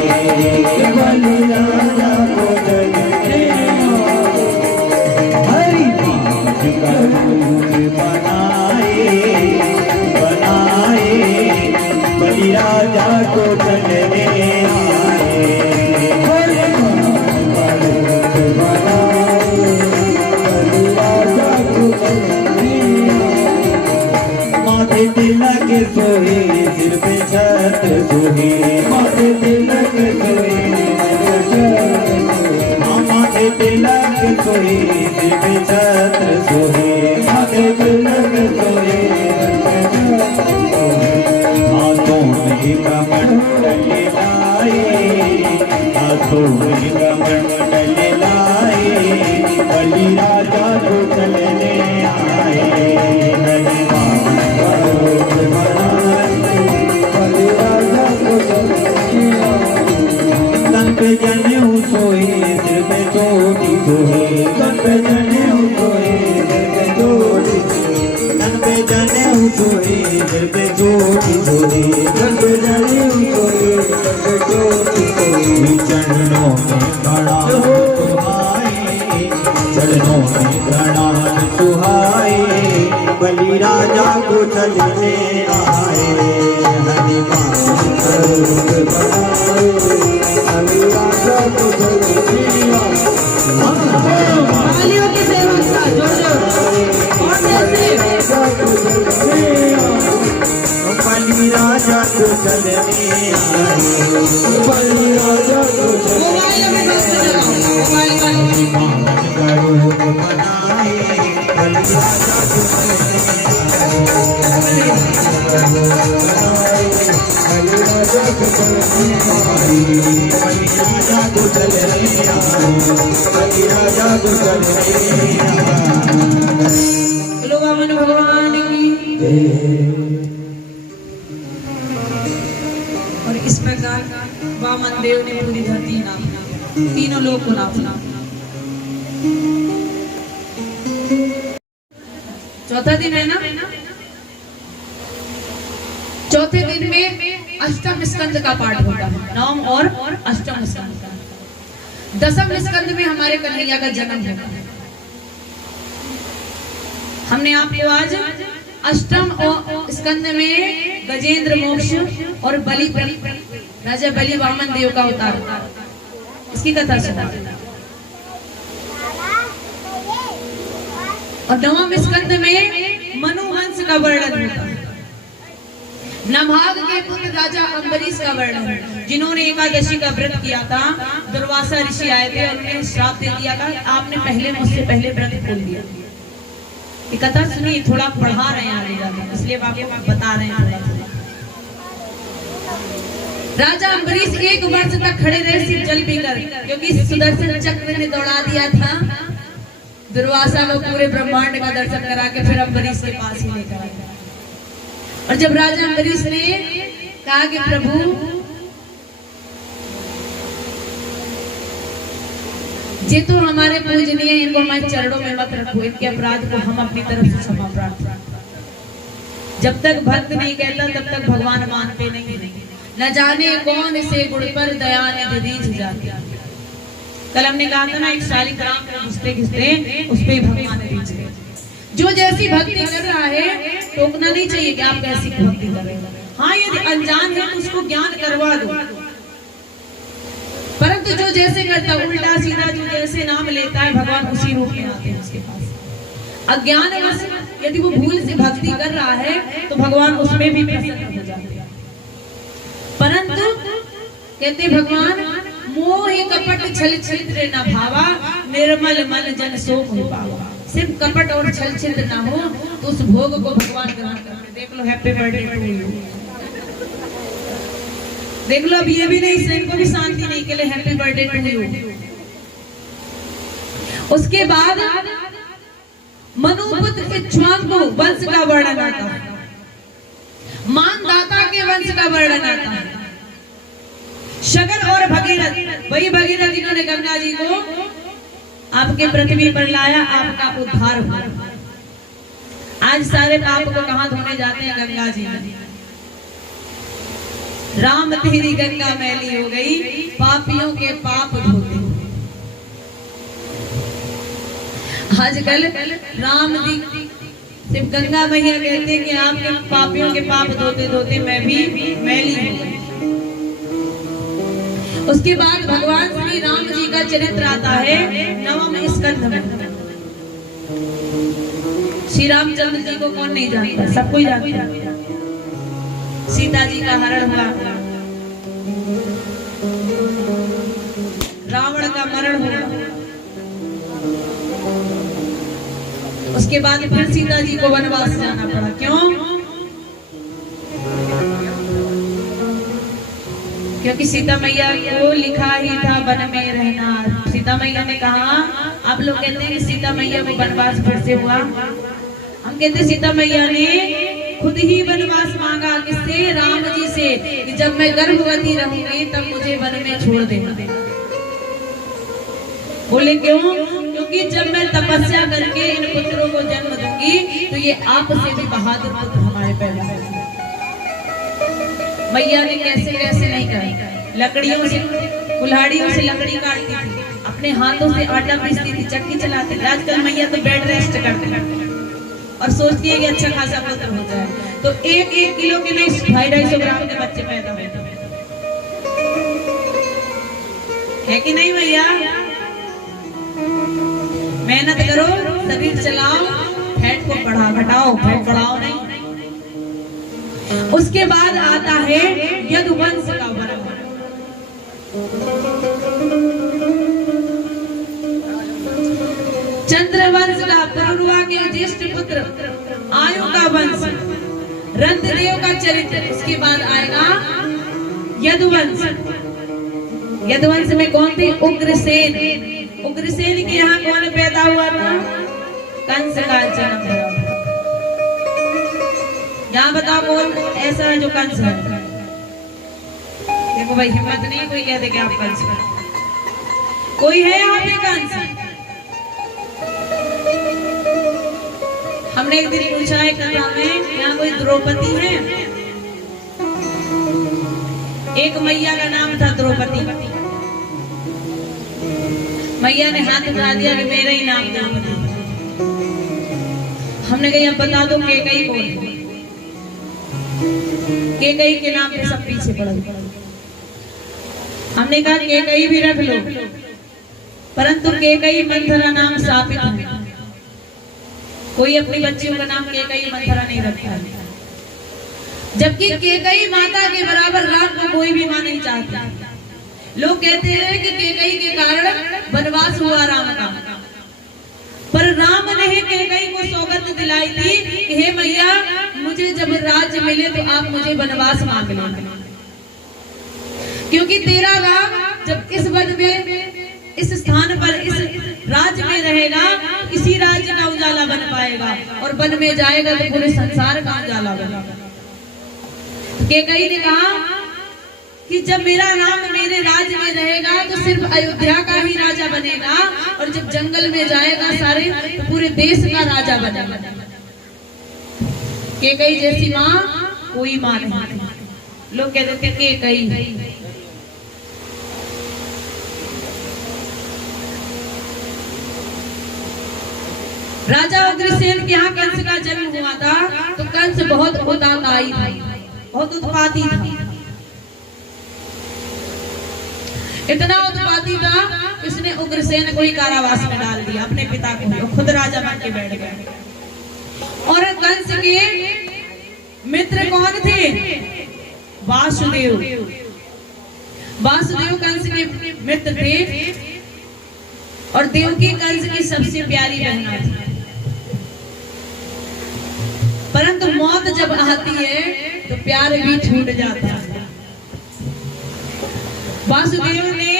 बलि राजा को छलने आए। हरि वामन का रूप बनाए, बनाए, बलि राजा को छलने आए। हरि वामन का रूप बनाए, बलि राजा को छलने आए। माथे तिलक सोहे, सिर पे छत्र सोहे, माथे तिलक सोहे, सिर पे छत्र सोहे। माथे तिलक सोहे, सिर पे छत्र सोहे, माथे तिलक सोहे, सिर पे छत्र सोहे। हाथों में कमंडल लाए, हाथों में कमंडल लाए, बलि राजा को छलने आए। हरि वामन का रूप बनाए, बलि राजा को छलने आए। तन पे जनेऊ सोए, सिर पे चोटी सोए, तन पे जनेऊ सोए, सिर पे चोटी सोए। तन पे जनेऊ सोए, सिर पे चोटी सोए, तन पे जनेऊ सोए, सिर पे चोटी सोए। चरणों में प्रणाम सुहाए, चरणों में प्रणाम सुहाए, बलि राजा को छलने आए। हरि वामन का रूप बनाए, बलि राजा को छलने आए। तालियों की सेवा का जोर जोर और जैसे राजा को छलने आए। बलि राजा को चलने आए, बलि राजा को मोबाइल में बस बजाओ, मोबाइल वाले मानव का रूप बनाए, बलि राजा को चलने आए, बलि राजा को चलने आए, बलि राजा को चलने आए, बलि राजा को चलने आए। बोलो वामन भगवान की। और इस प्रकार वामन देव ने पूरी धरती नापी, तीनों लोग को नापना। चौथा दिन है ना, चौथे दिन में अष्टम स्कंद का पाठ होता है, नवम और अष्टम स्कंद का। दसम स्कंद में हमारे कन्हैया का जन्म होता है। हमने आपको आज अष्टम और स्कंद में गजेंद्र मोक्ष और बलि राजा बलि वामन देव का अवतार, इसकी कथा सुना। और नवम स्कंद में मनुवंश का वर्णन होता है। नभाग के पुत्र राजा अम्बरीश का वर्णन, जिन्होंने एकादशी का व्रत किया था। दुर्वासा ऋषि आए थे और उन्हें श्राप दे दिया था, आपने पहले मुझसे पहले व्रत खोल दिया। ये कथा सुनिए, थोड़ा पढ़ा रहे हैं आगे जाके, इसलिए आपको बता रहे हैं थोड़ा। राजा अम्बरीश 1 वर्ष तक खड़े रहे सिर्फ जल पीकर, क्योंकि सुदर्शन चक्र ने दौड़ा दिया था दुर्वासा को पूरे ब्रह्मांड का दर्शन करा के, फिर अम्बरीश के पास ही लेकर आया। और जब राजा अम्बरीश ने कहा कि प्रभु ये तो हमारे पूजनीय, इनको हमारे चरणों में मत रखो, इनके अपराध को हम अपनी तरफ से क्षमा प्रार्थना। जब तक भक्त नहीं कहता तब तक भगवान मानते नहीं। न जाने कौन से गुण पर दया निधि दीज जाती। कल हमने कहा था ना, एक शालिक राम को घिसते घिसते उस पे भगवान दीज गए। जो जैसी भक्ति कर रहा है टोकना नहीं चाहिए कि आप कैसी भक्ति कर रहे हो। हाँ, यदि अनजान है तो उसको ज्ञान करवा दो, परंतु जो जैसे करता उल्टा सीधा, जो जैसे नाम लेता है भगवान उसी रूप में आते हैं उसके पास। अज्ञान यदि वो भूल से भक्ति कर रहा है तो भगवान उसमें भी प्रसन्न हो जाते हैं। परंतु कहते भगवान, मोह कपट छल छिद्र न भावा, निर्मल मन जन सोख हो पावा। सिर्फ कपट और छल छिद्र ना हो तो उस भोग को भगवान ग्रहण करते। देख लो, हैप्पी बर्थडे टू यू। देख लो, अब ये भी नहीं, इनको भी शांति नहीं के लिए हैप्पी बर्थडे टू यू। उसके बाद मनुपुत्र इक्ष्वाकु वंश का वर्णन आता है, मानदाता के वंश का वर्णन आता है। शगर और भगीरथ, वही भगीरथ जिन्होंने गंगा जी को आपके पृथ्वी पर लाया, आपका उद्धार हुआ। आज सारे पाप को कहां धोने जाते हैं? गंगा जी में। राम तेरी गंगा मैली हो गई, पापियों के पाप धोते। आजकल राम जी सिर्फ गंगा मैया कहते हैं कि आपके पापियों के पाप धोते धोते मैं भी मैली हूं। उसके बाद भगवान श्री राम जी का चरित्र आता है नवम स्कंध में। श्री रामचंद्र जी को कौन नहीं जानता? सब कोई जानता है। सीता जी का हरण हुआ, रावण का मरण हुआ, उसके बाद फिर सीता जी को वनवास जाना पड़ा। क्यों? क्योंकि सीता मैया को लिखा ही था वन में रहना। सीता मैया ने कहा, आप लोग कहते हैं कि सीता मैया को वनवास फिर से हुआ, हम कहते हैं सीता मैया ने खुद ही वनवास मांगा। किससे? राम जी से, कि जब मैं गर्भवती रहूंगी तब मुझे वन में छोड़ देना। बोले क्यों? क्योंकि जब मैं तपस्या करके इन पुत्रों को जन्म दूंगी तो ये आप से भी बहादुर पुत्र हमारे पैदा होंगे। मैया ने कैसे कैसे नहीं कहा, लकड़ियों से, कुल्हाड़ियों से लकड़ी काटती थी, अपने हाथों से आटा पीसती थी, चक्की चलाती थी। आजकल मैया तो बेड रेस्ट करती और सोचती है कि अच्छा खासा पुत्र हो जाए, तो 1-1 किलो के नहीं 250-250 ग्राम के बच्चे पैदा होते है कि नहीं भैया? मेहनत करो, शरीर चलाओ, फैट को बढ़ाओ, घटाओ, फैट बढ़ाओ नहीं। उसके बाद आता है यदुवंश का वर्ण। चंद्रवंश का पुरुरवा के ज्येष्ठ पुत्र आयु का वंश, रंतदेव का चरित्र। उसके बाद आएगा यदुवंश। यदुवंश में कौन थे? उग्रसेन। उग्रसेन के यहाँ कौन पैदा हुआ था? कंस का जन्म हुआ। यहाँ बताओ कौन ऐसा है जो कंस है? देखो भाई, हिम्मत नहीं कोई कह दे कि आप कंस हैं। कोई है यहाँ पे कंस? हमने एक दिन पूछा है कथा में, यहाँ कोई द्रौपदी है? एक मैया का नाम था द्रौपदी। मैया ने हाथ उठा दिया कि मेरा ही नाम द्रौपदी। हमने कहा अब बता दो केकई कौन है? केकई के नाम पे सब पीछे पड़ गए। हमने कहा केकई भी रख लो, परंतु केकई मंथरा नाम शापित है। कोई अपनी बच्चियों का नाम केकई मंथरा नहीं रखता है, जबकि केकई माता के बराबर राम को कोई भी मां नहीं चाहता। लोग कहते हैं कि केकई के कारण वनवास हुआ राम का, पर राम ने केकई को सौगंध दिलाई थी कि हे मैया, मुझे जब राज्य मिले तो आप मुझे वनवास मांग लेना, क्योंकि तेरा राम जब इस वन में, इस स्थान पर, इस राज्य में रहेगा, इसी राज्य का उजाला बन पाएगा, और वन में जाएगा तो पूरे संसार का उजाला बनेगा। केकई ने कहा कि जब मेरा राम मेरे राज्य में रहेगा तो सिर्फ अयोध्या का ही राजा बनेगा, और जब जंगल में जाएगा सारे तो पूरे देश का राजा बनेगा। केकई जैसी माँ कोई माँ नहीं। लोग कहते थे केकई। राजा उग्रसेन के यहाँ कंस का जन्म हुआ था, तो कंस बहुत उदारदाई था, बहुत उत्पाती था। इतना उत्पाती था, इसने उग्रसेन को ही कारावास में डाल दिया, अपने पिता को, खुद राजा बन के बैठ गया। और कंस के मित्र कौन थे? वासुदेव। वासुदेव कंस के मित्र थे, और देवकी कंस की सबसे प्यारी बहना थी। परंतु मौत जब आती है तो प्यार भी छूट जाता है। वासुदेव ने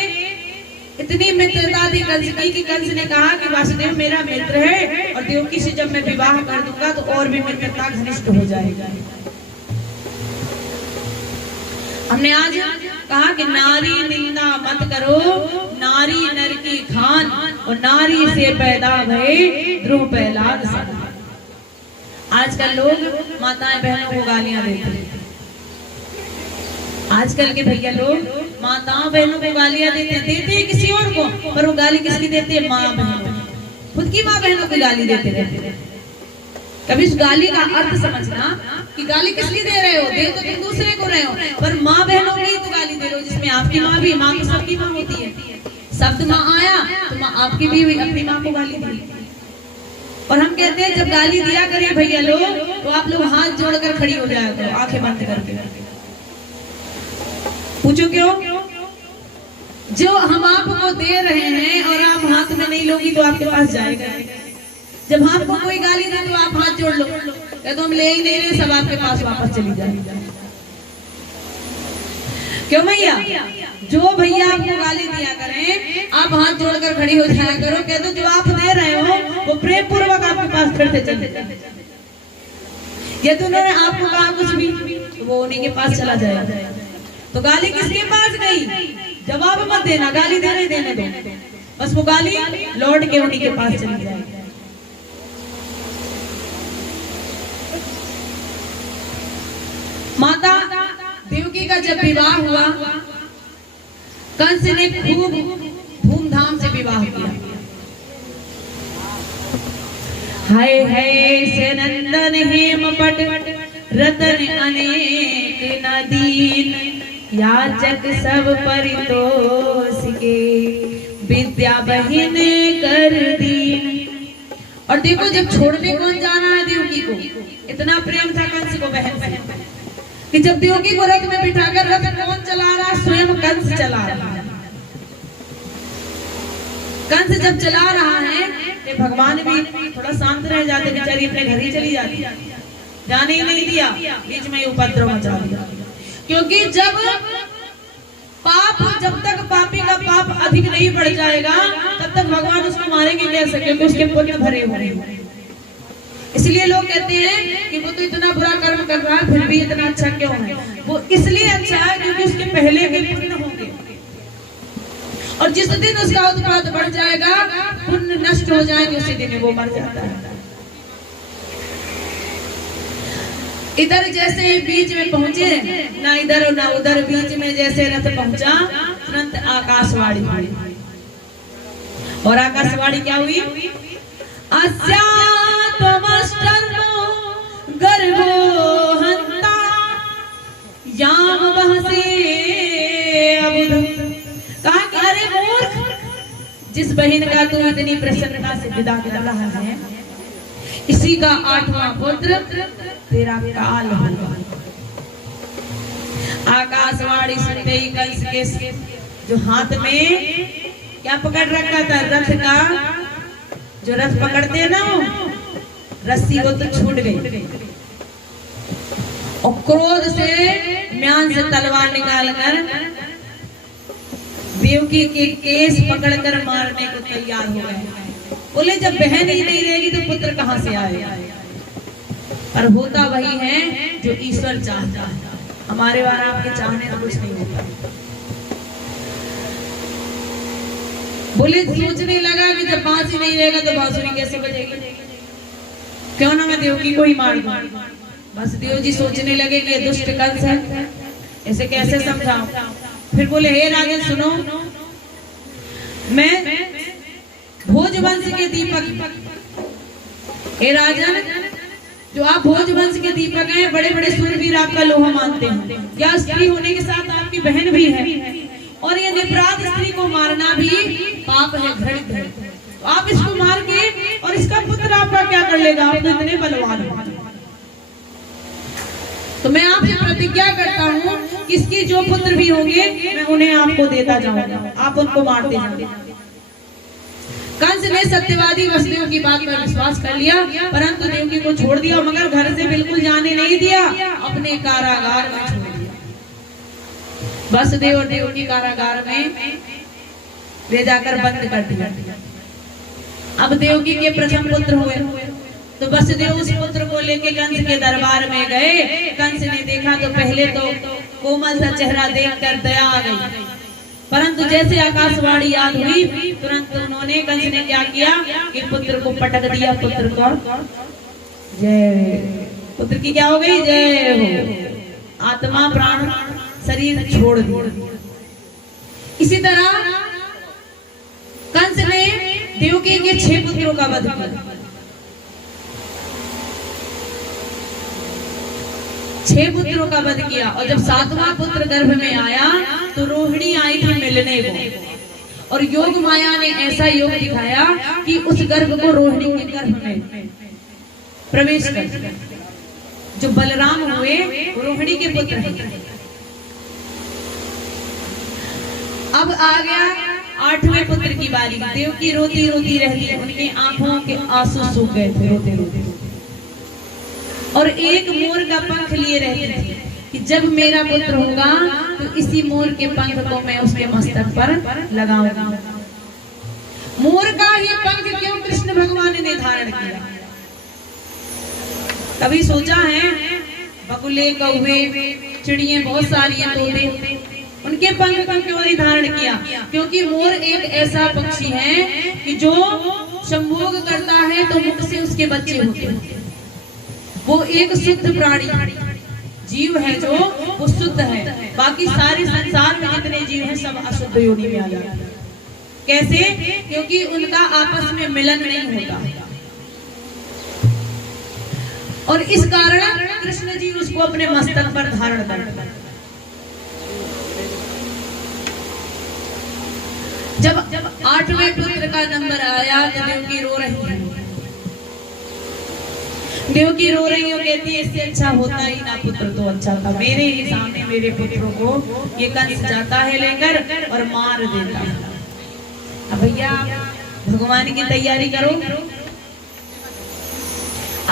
इतनी मित्रता थी कंस की कि कंस ने कहा कि वासुदेव मेरा मित्र है, और देवकी से जब मैं विवाह कर दूंगा तो और भी मित्रता घनिष्ठ हो जाएगा। हमने आज कहा कि नारी निंदा मत करो, नारी नर की खान, और नारी से पैदा भये ध्रुव प्रहलाद सन। आजकल लोग माताएं बहनों को गालियां देते हैं। आजकल के भैया लोग माताओं बहनों को गालियां देते हैं किसी और को, पर वो गाली किसकी देते हैं? माँ बहनों, खुद की माँ बहनों को गाली देते रहते हैं। कभी उस गाली का अर्थ समझना कि गाली किस लिए दे रहे हो? दे तो तुम दूसरे को रहे हो, पर माँ बहनों की तो गाली दे रहे हो, जिसमें आपकी माँ भी, माँ तो सबकी माँ होती है। शब्द माँ आया तो माँ आपकी भी हुई, अपनी माँ को गाली दी। और हम कहते हैं जब गाली दिया करिए भैया लोग, तो आप लोग हाथ जोड़कर खड़ी हो जाया करो, आंखें बंद करके। पूछो क्यों? जो हम आपको दे रहे हैं और आप हाथ में नहीं लोगी तो आपके पास जाएगा। जब आपको कोई गाली दे तो आप हाथ जोड़ लो, तो हम ले ही नहीं रहे, सब आपके पास वापस चली जाएगी। क्यों भैया? जो भैया आपको गाली दिया करें, आप हाथ जोड़कर खड़ी हो जाया करो, कह दो जो आप दे रहे हो वो प्रेम पूर्वक आपके पास फिर से चले जाए। यदि उन्होंने आपको कहा कुछ भी, तो वो उन्हीं के पास चला जाएगा। तो गाली किसके पास गई? जवाब मत देना, गाली दे रहे देने दो, बस वो गाली लौट के उन्हीं के पास चली जाएगी। माता देवकी का जब विवाह हुआ, कंस ने खूब धूमधाम से विवाह किया। हाय हाय से नंदन हेमपट रतन अनेक नदीन, याचक सब परितोष के विद्या बहिन कर दीन। और देखो जब छोड़ने कौन जाना है देवकी को, इतना प्रेम था कंस को बहन से। कि जब देवकी को रथ में बिठाकर रथ कौन चला रहा? स्वयं कंस चला रहा है। कंस जब चला रहा है तो भगवान भी थोड़ा शांत रह जाते, बेचारी अपने घर ही चली जाती, जाने ही नहीं दिया, बीच में उपद्रव मचा दिया। क्योंकि जब तक पापी का पाप अधिक नहीं बढ़ जाएगा तब तक भगवान उसको मारेंगे कैसे? क्योंकि उसके पुण्य भरे हुए हैं। इसलिए लोग कहते हैं कि वो तो इतना बुरा कर्म कर रहा है फिर भी इतना अच्छा क्यों है? वो इसलिए अच्छा है क्योंकि उसके पहले भी पुण्य होंगे, और जिस दिन उसका उत्पाद बढ़ जाएगा, पुण्य नष्ट हो जाएंगे, उसी दिन वो मर जाता है। इधर जैसे बीच में पहुंचे, ना इधर और ना उधर, बीच में जैसे रथ पहुंचा, तुरंत आकाशवाणी हुई। और आकाशवाणी क्या हुई? गर्भो हंता याम बहसे अबुध। कहा कि अरे मूर्ख, जिस बहन का तू इतनी प्रसन्नता से विदा कर रहा है, इसी का 8वां पुत्र तेरा काल होगा। आकाशवाणी सुनते ही कंस के जो हाथ में क्या पकड़ रखा था? रथ का जो रथ पकड़ते हैं ना, रस्सी, वो तो छूट गई, और क्रोध से म्यान से तलवार निकालकर देवकी के केस पकड़कर मारने को तैयार हो गए। बोले जब बहन ही नहीं रहेगी तो पुत्र कहां से आएगा? पर होता वही है जो ईश्वर चाहता है, हमारे द्वारा आपके चाहने का कुछ नहीं होता। बोले सोचने लगा कि जब बांसुरी नहीं रहेगा तो बांसुरी कैसे बजेगी, क्यों ना मैं देवकी को ही मार दूं। बस देव जी सोचने लगे कि दुष्ट कंस है, ऐसे कैसे समझाऊं। फिर बोले हे राजन सुनो, मैं भोजवंश के दीपक, हे राजन जो आप भोजवंश के दीपक हैं, बड़े बड़े सूरवीर आपका लोहा मानते हैं, या स्त्री होने के साथ आपकी बहन भी है, और ये निपराध स्त्री को मारना भी पाप है, घृणित है। तो आप इसको मार के और इसका पुत्र आपका क्या कर लेगा? आप तो इतने बलवान हो। तो मैं आपसे प्रतिज्ञा करता हूँ कि इसकी जो पुत्र भी होंगे मैं उन्हें आपको देता जाऊंगा, आप उनको मारते जाओगे। कंस ने सत्यवादी वसुदेव की बात पर विश्वास कर लिया, परंतु देवकी को छोड़ दिया, मगर घर से बिल्कुल जाने नहीं दिया, अपने कारागार में छोड़ दिया। वसुदेव और देवकी कारागार में ले जाकर बंद कर दिया। अब देवकी के प्रथम पुत्र हुए, तो वसुदेव उस पुत्र को लेके कंस के दरबार में गए। कंस ने देखा तो पहले तो कोमल सा चेहरा देखकर दया आ गई, परंतु जैसे आकाशवाणी याद हुई, तुरंत उन्होंने, कंस ने क्या किया कि पुत्र को पटक दिया। पुत्र को जय, पुत्र की क्या हो गई? जय हो। आत्मा प्राण शरीर छोड़ दिया। इसी तरह कंस ने देवकी के 6 पुत्रों का वध किया। 6 पुत्रों का वध किया, और जब 7वां पुत्र गर्भ में आया तो रोहिणी आई थी मिलने को, और योग माया ने ऐसा योग दिखाया कि उस गर्भ को रोहिणी के गर्भ में प्रवेश कर दिया। जो बलराम हुए वो रोहिणी के पुत्र हैं। अब आ गया 8वें पुत्र की बारी। देवकी रोती रोती रहती है, उनकी आंखों के आंसू सूख गए थे रोते रोते, और एक मोर का पंख लिए रहती थी कि जब मेरा पुत्र होगा तो इसी मोर के पंख को मैं उसके मस्तक पर लगाऊंगा। मोर का ही पंख क्यों कृष्ण भगवान ने धारण किया? कभी सोचा है? बगुले, कौवे, चिड़िया बहुत सारी हैं, तोते, उनके पंख का क्यों नहीं धारण किया? क्योंकि मोर एक ऐसा पक्षी है कि जो संभोग करता है तो मुख से उसके बच्चे होते हैं। वो एक शुद्ध प्राणी जीव है, जो वो शुद्ध है। बाकी सारे संसार में जितने जीव हैं सब अशुद्ध योनि में आ जाते हैं। कैसे? क्योंकि उनका आपस में मिलन नहीं होता, और इस कारण कृष्ण जी उसको अपने मस्तक पर धारण करते हैं। जब 8वें पुत्र का नंबर आया तो देवकी रो रही है। देवकी रो रही हो, कहती है इससे अच्छा होता ही ना पुत्र तो अच्छा था। मेरे ही सामने मेरे पुत्रों को ये कंस जाता है लेकर और मार देता है। अब भैया भगवान की तैयारी करो।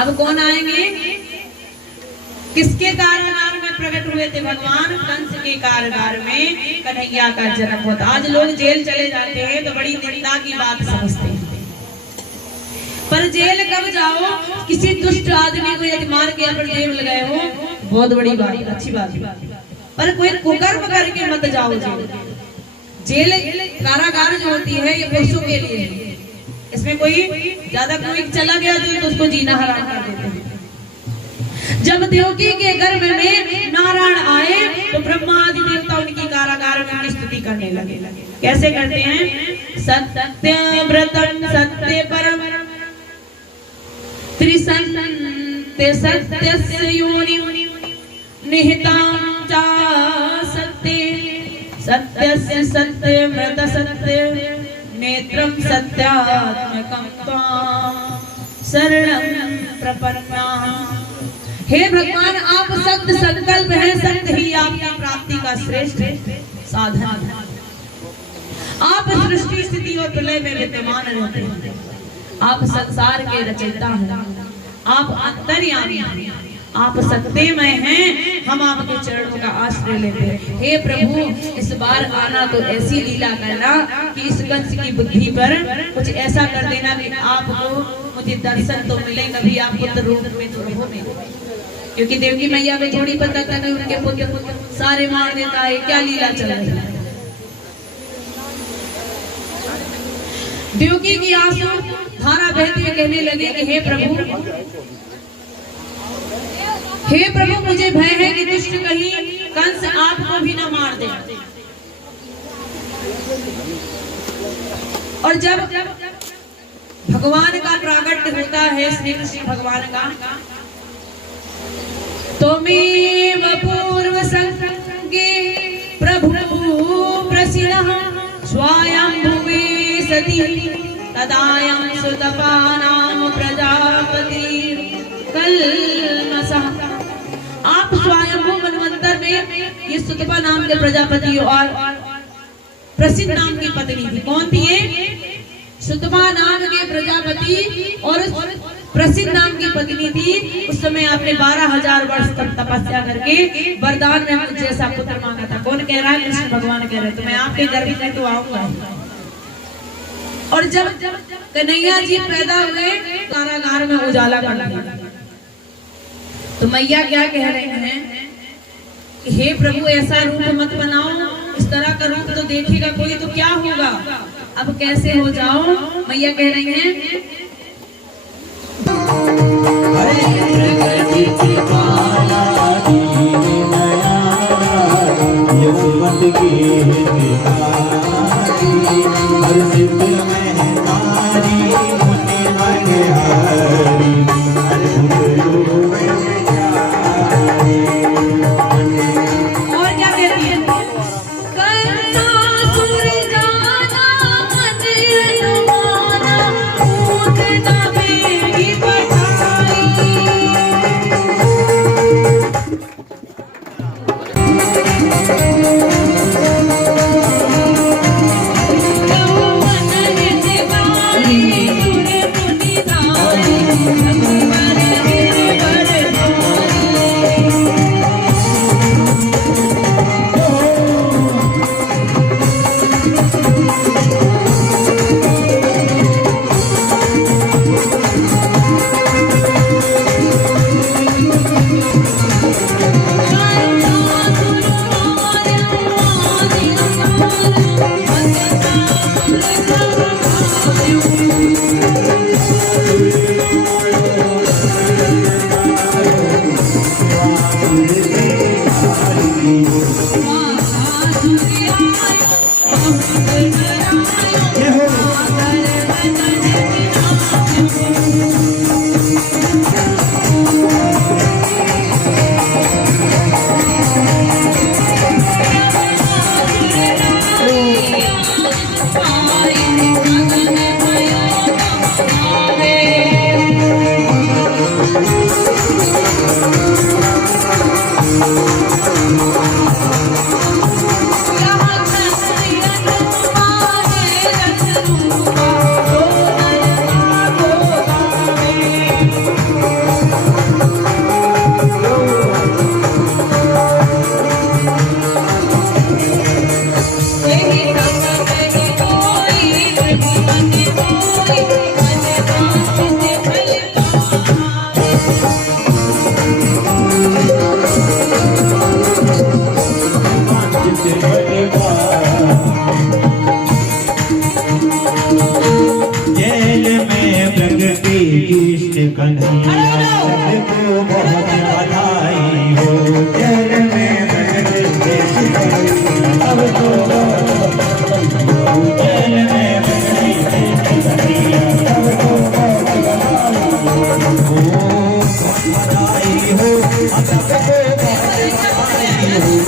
अब कौन आएंगे? किसके कारागार में प्रकट हुए थे भगवान? कंस के कारागार में कन्हैया का जन्म होता। आज लोग जेल चले जाते हैं तो बड़ी निंदा की बात समझते हैं, पर जेल कब जाओ, किसी दुष्ट आदमी को यदि मार के अगर जेल लगाए हो, बहुत बड़ी बात, अच्छी बात है। पर कोई कुकर्म करके मत जाओ जेल। कारागार जो होती है ये पुरुषों के लिए है। इसमें कोई ज्यादा कोई चला गया तो उसको जीना हराम कर देते हैं। जब देवकी के गर्भ में नारायण आए तो ब्रह्मा आदि देवता उनकी कारागार में उनकी स्तुति करने लगे। कैसे करते हैं? सत्य व्रतम सत्य परम त्रिसन्ते सत्यस्य योनि निहितां च सत्ये सत्यस्य सत्य व्रत सत्य नेत्रं सत्यात्मकं त्वां शरणं प्रपन्नाः। हे भगवान, आप सत्य संकल्प हैं, सत्य ही आपकी प्राप्ति का श्रेष्ठ साधन है। आप सृष्टि स्थिति और प्रलय में विद्यमान रहते हैं। आप संसार के रचयिता हैं, आप अंतर्यामी हैं, आप सत्यमय हैं। हम आपके चरणों का आश्रय लेते हैं। हे प्रभु, इस बार आना तो ऐसी लीला करना कि इस कंस की बुद्धि पर कुछ ऐसा कर देना कि आपको मुझे दर्शन तो मिले, कभी आप पुत्र रूप में तो रहो नहीं। क्योंकि देवकी मैया को थोड़ी पता था कि उनके पुत्र सारे मार देता है, क्या लीला चल रही है। देवकी की आंसू धारा बहती हुई कहने लगे कि हे प्रभु, मुझे भय है कि दुष्ट कहीं कंस आपको भी न मार दे। और जब भगवान का प्राकट्य होता है, श्री कृष्ण भगवान का, त्वमेव पूर्व संगे प्रभु प्रसीदः स्वायंभुवे सती तदायं सुतपानां प्रजापति कल्मषः। आप स्वयंभू मनवंतर में ये सुतपा नाम के प्रजापति और प्रसिद्ध नाम की पत्नी थी। कौन थी ये? सुतपा नाम के प्रजापति और प्रसिद्ध नाम की पत्नी थी। उस समय आपने 12,000 वर्ष तक तपस्या करके वरदान में मुझ जैसा पुत्र मांगा था। कौन कह रहा है? कृष्ण भगवान कह रहे हैं, तो मैं आपके गर्भ में तो आऊंगा। और जब कन्हैया जी पैदा हुए, कारागार में उजाला कर दिया। तो मैया क्या कह रहे हैं? हे प्रभु, ऐसा रूप मत बनाओ, इस तरह का रूप तो देखेगा कोई तो क्या होगा। अब कैसे हो जाओ? मैया कह रही हैं,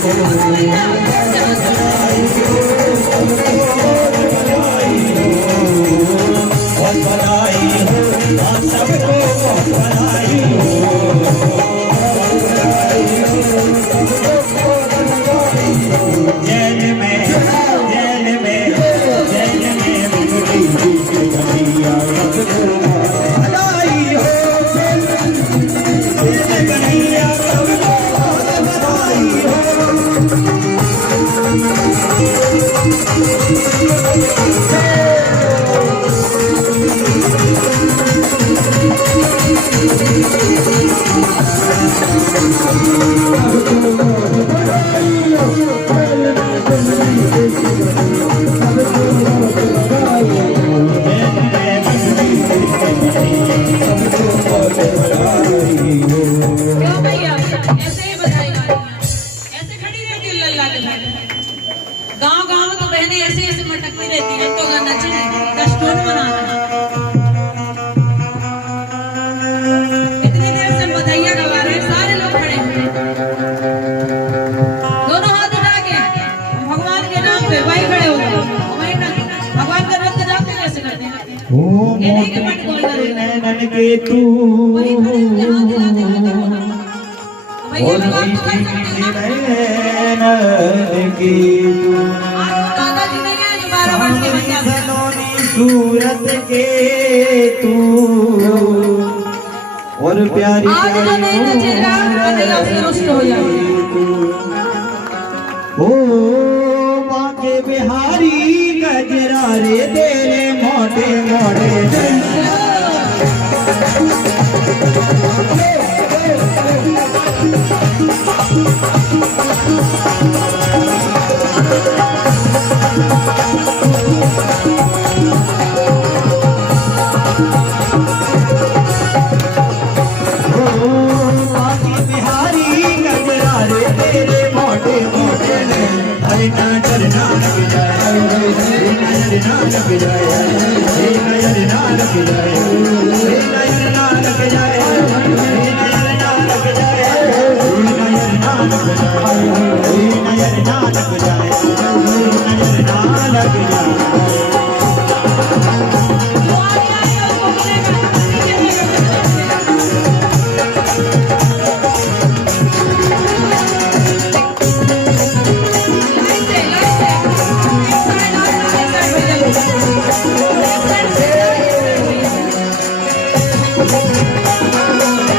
बहुत बधाई हो आप सबको बहुत बधाई हो जेल में बिगड़ी कन्हैया सबको बधाई हो कन्हैया सबको बधाई हो क्यों भैया ऐसे ही बताएगा, ऐसे खड़ी रहती है लल्ला के साथ। गांव में तो बहनें ऐसे ऐसे मटकती रहती है, तो नचे दस्टून बनाना। इतनी देर से बधाइयाँ गवा रहे हैं, सारे लोग खड़े हैं, दोनों हाथ उठा के भगवान के नाम पे वही खड़े हो गए। भगवान का नृत्य जानते कैसे करते हैं? ओ मोटे नैनन के तू वही खड़े होके हाथ हिलाते हुए करो ना। भैया और लोग आप कोई तो कर सकते हो ना। नैनन की तू आप तो दादाजी नहीं है जो 12 वर्ष के बच्चा है। सलोनी सूरत के तू और प्यारी आज जो नहीं नचेगा बनेगा उससे रुष्ट हो जाएगा। ओ बाके बिहारी गजरा रे तेरे मोटे मोटे बिहारी गजरा रे तेरे मोटे मोटे हरे नजर ना लग जाए हरे नजर ना लग जाए हरे नजर ना लग जाए हरे नजर ना लग जाए हरे नजर ना लग जाए हरे नजर ना लग जाए हरे नजर ना लग जाए हरे नजर ना लग जाए जो आगे आएगा उसको मिलेगा, पीछे रहेगा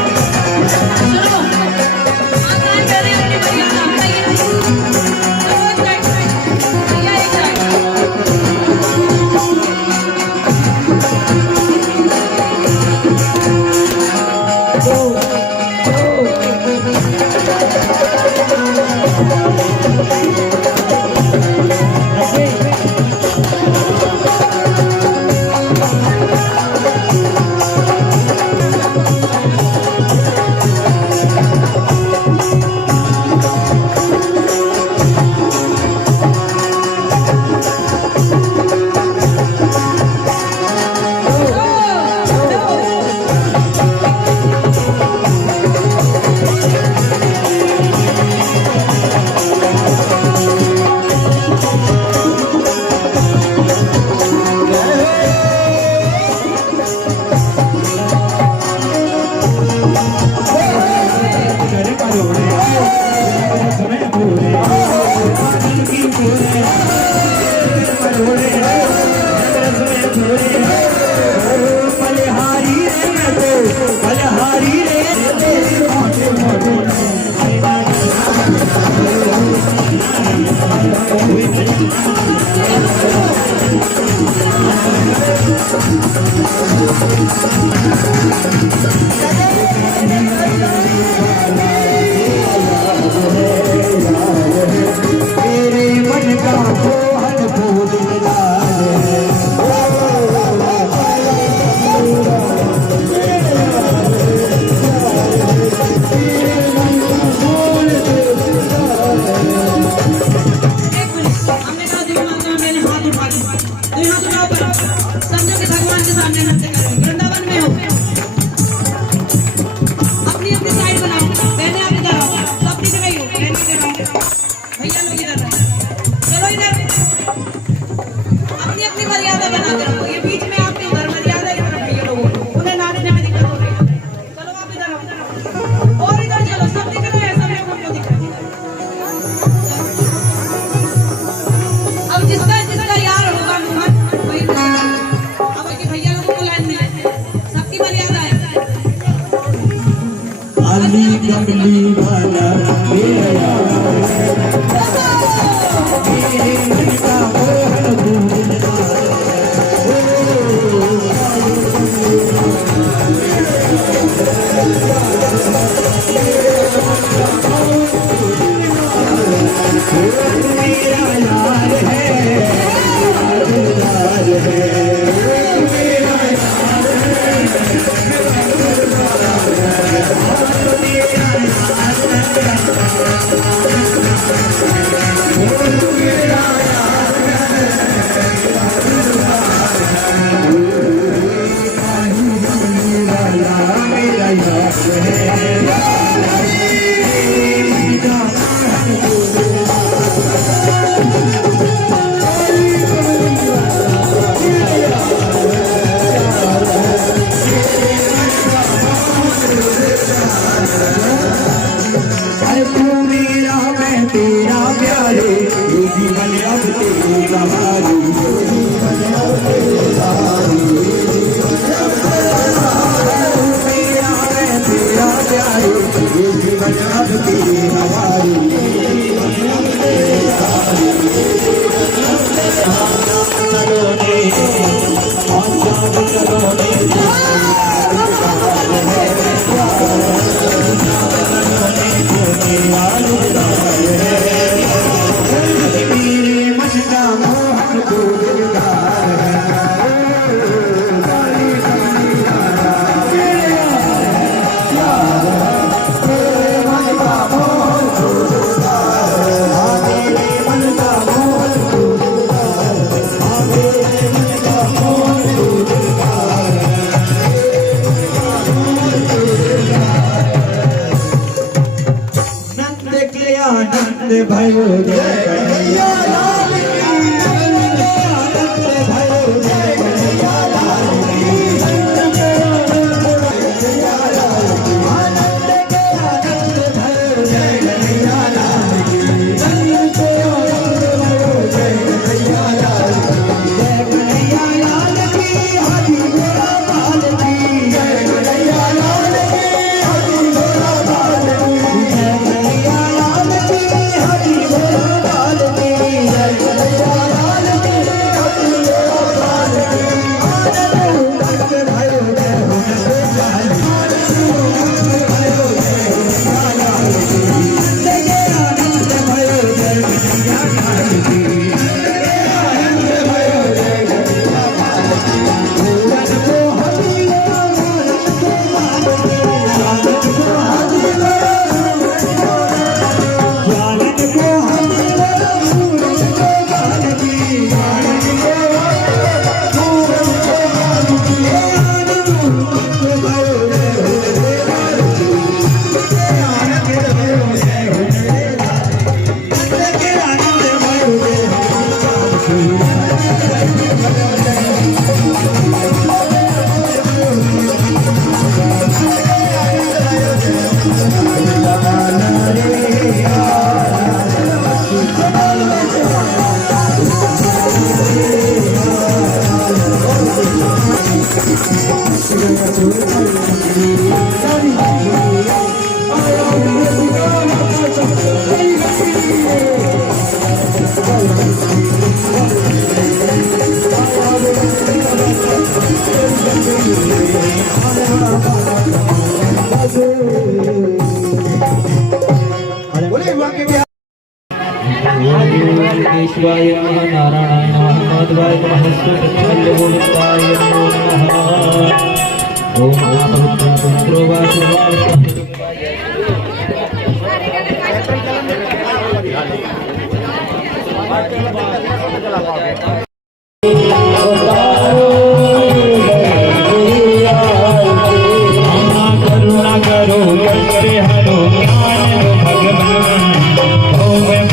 सुनो, आसान करे अपनी बढ़िया काम, बताइए। भैया लोग इधर चलो इधर अपनी अपनी मर्यादा बना के रखो ये बीच में आपके उधर मर्यादा इधर भैया लोगों उन्हें ना देने में दिक्कत हो रही है चलो आप इधर आओ और इधर चलो सब दिख रहे हैं सब लोगों को दिख रहा है अब जिसका जिसका यार होगा मोहन वही अब के भैया लोगों को लाइन मिले सबकी मर्यादा है अली कमली वाला मेरा यार मेरे मन का मोहन दिलदार मेरा यार है दिलदार है भयो जय कन्हैया लाल की आनंद भयो जय कन्हैया लाल की आनंद के आनंद भयो जय कन्हैया लाल की आनंद के आनंद भयो जय कन्हैया लाल की जय कन्हैया लाल की हरि गोरा लाल की जय कन्हैया लाल की हरि गोरा लाल की जय कन्हैया लाल की हरि गोरा लाल की जय कन्हैया लाल की हरि गोरा लाल की आनंद भयो जय होने लाल आनंद भयो जय कन्हैया लाल की आनंद भयो जय कन्हैया लाल की आनंद भयो जय कन्हैया लाल की पूरन को हरि गोरा लाल की आनंद को हरि गोरा जानन को हरि गोरा पूरन को लाल की जानन को पूरन को लाल की आनंद भयो जय होने लाल की आनंद भयो जय होने लाल की आनंद भयो जय बोले वाक्य में विश्वाय नमः नारायणाय नमः माधवाय नमः स्तोत्रचंद्रगोविंदाय नमो नमः ओम पवित्र पुत्रो करुणा करो हरो ज्ञान भगवान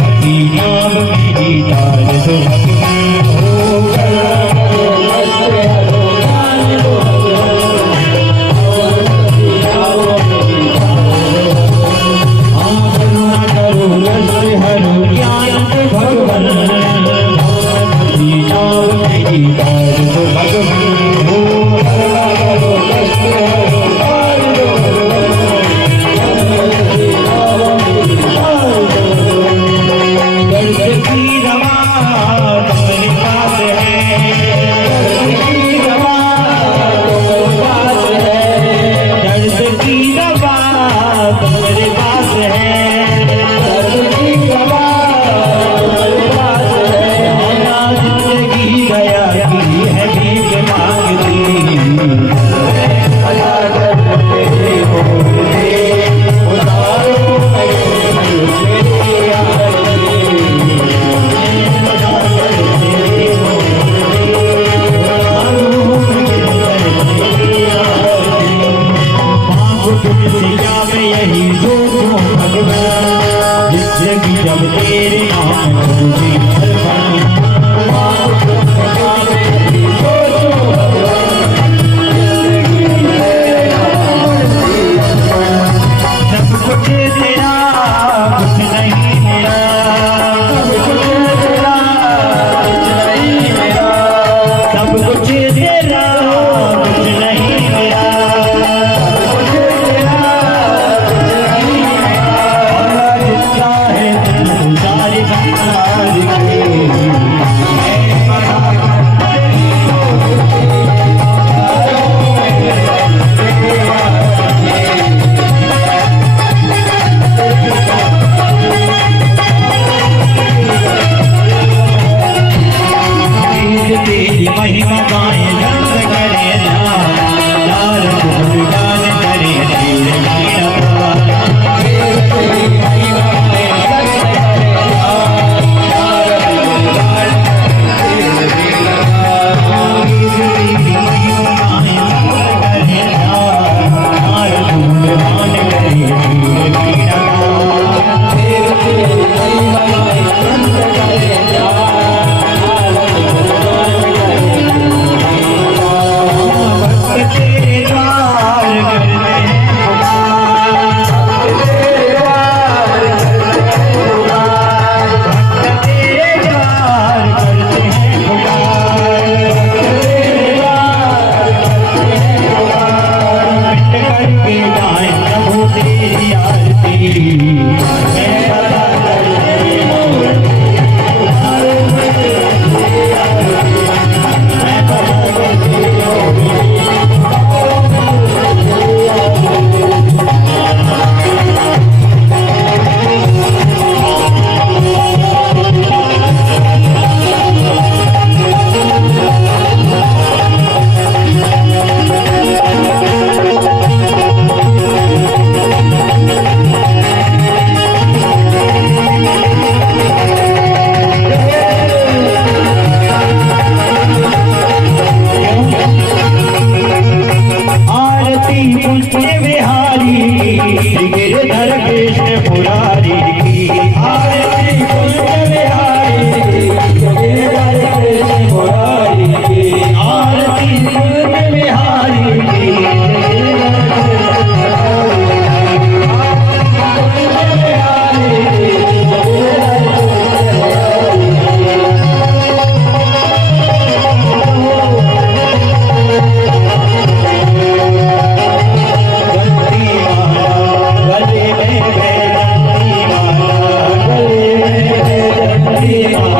Hare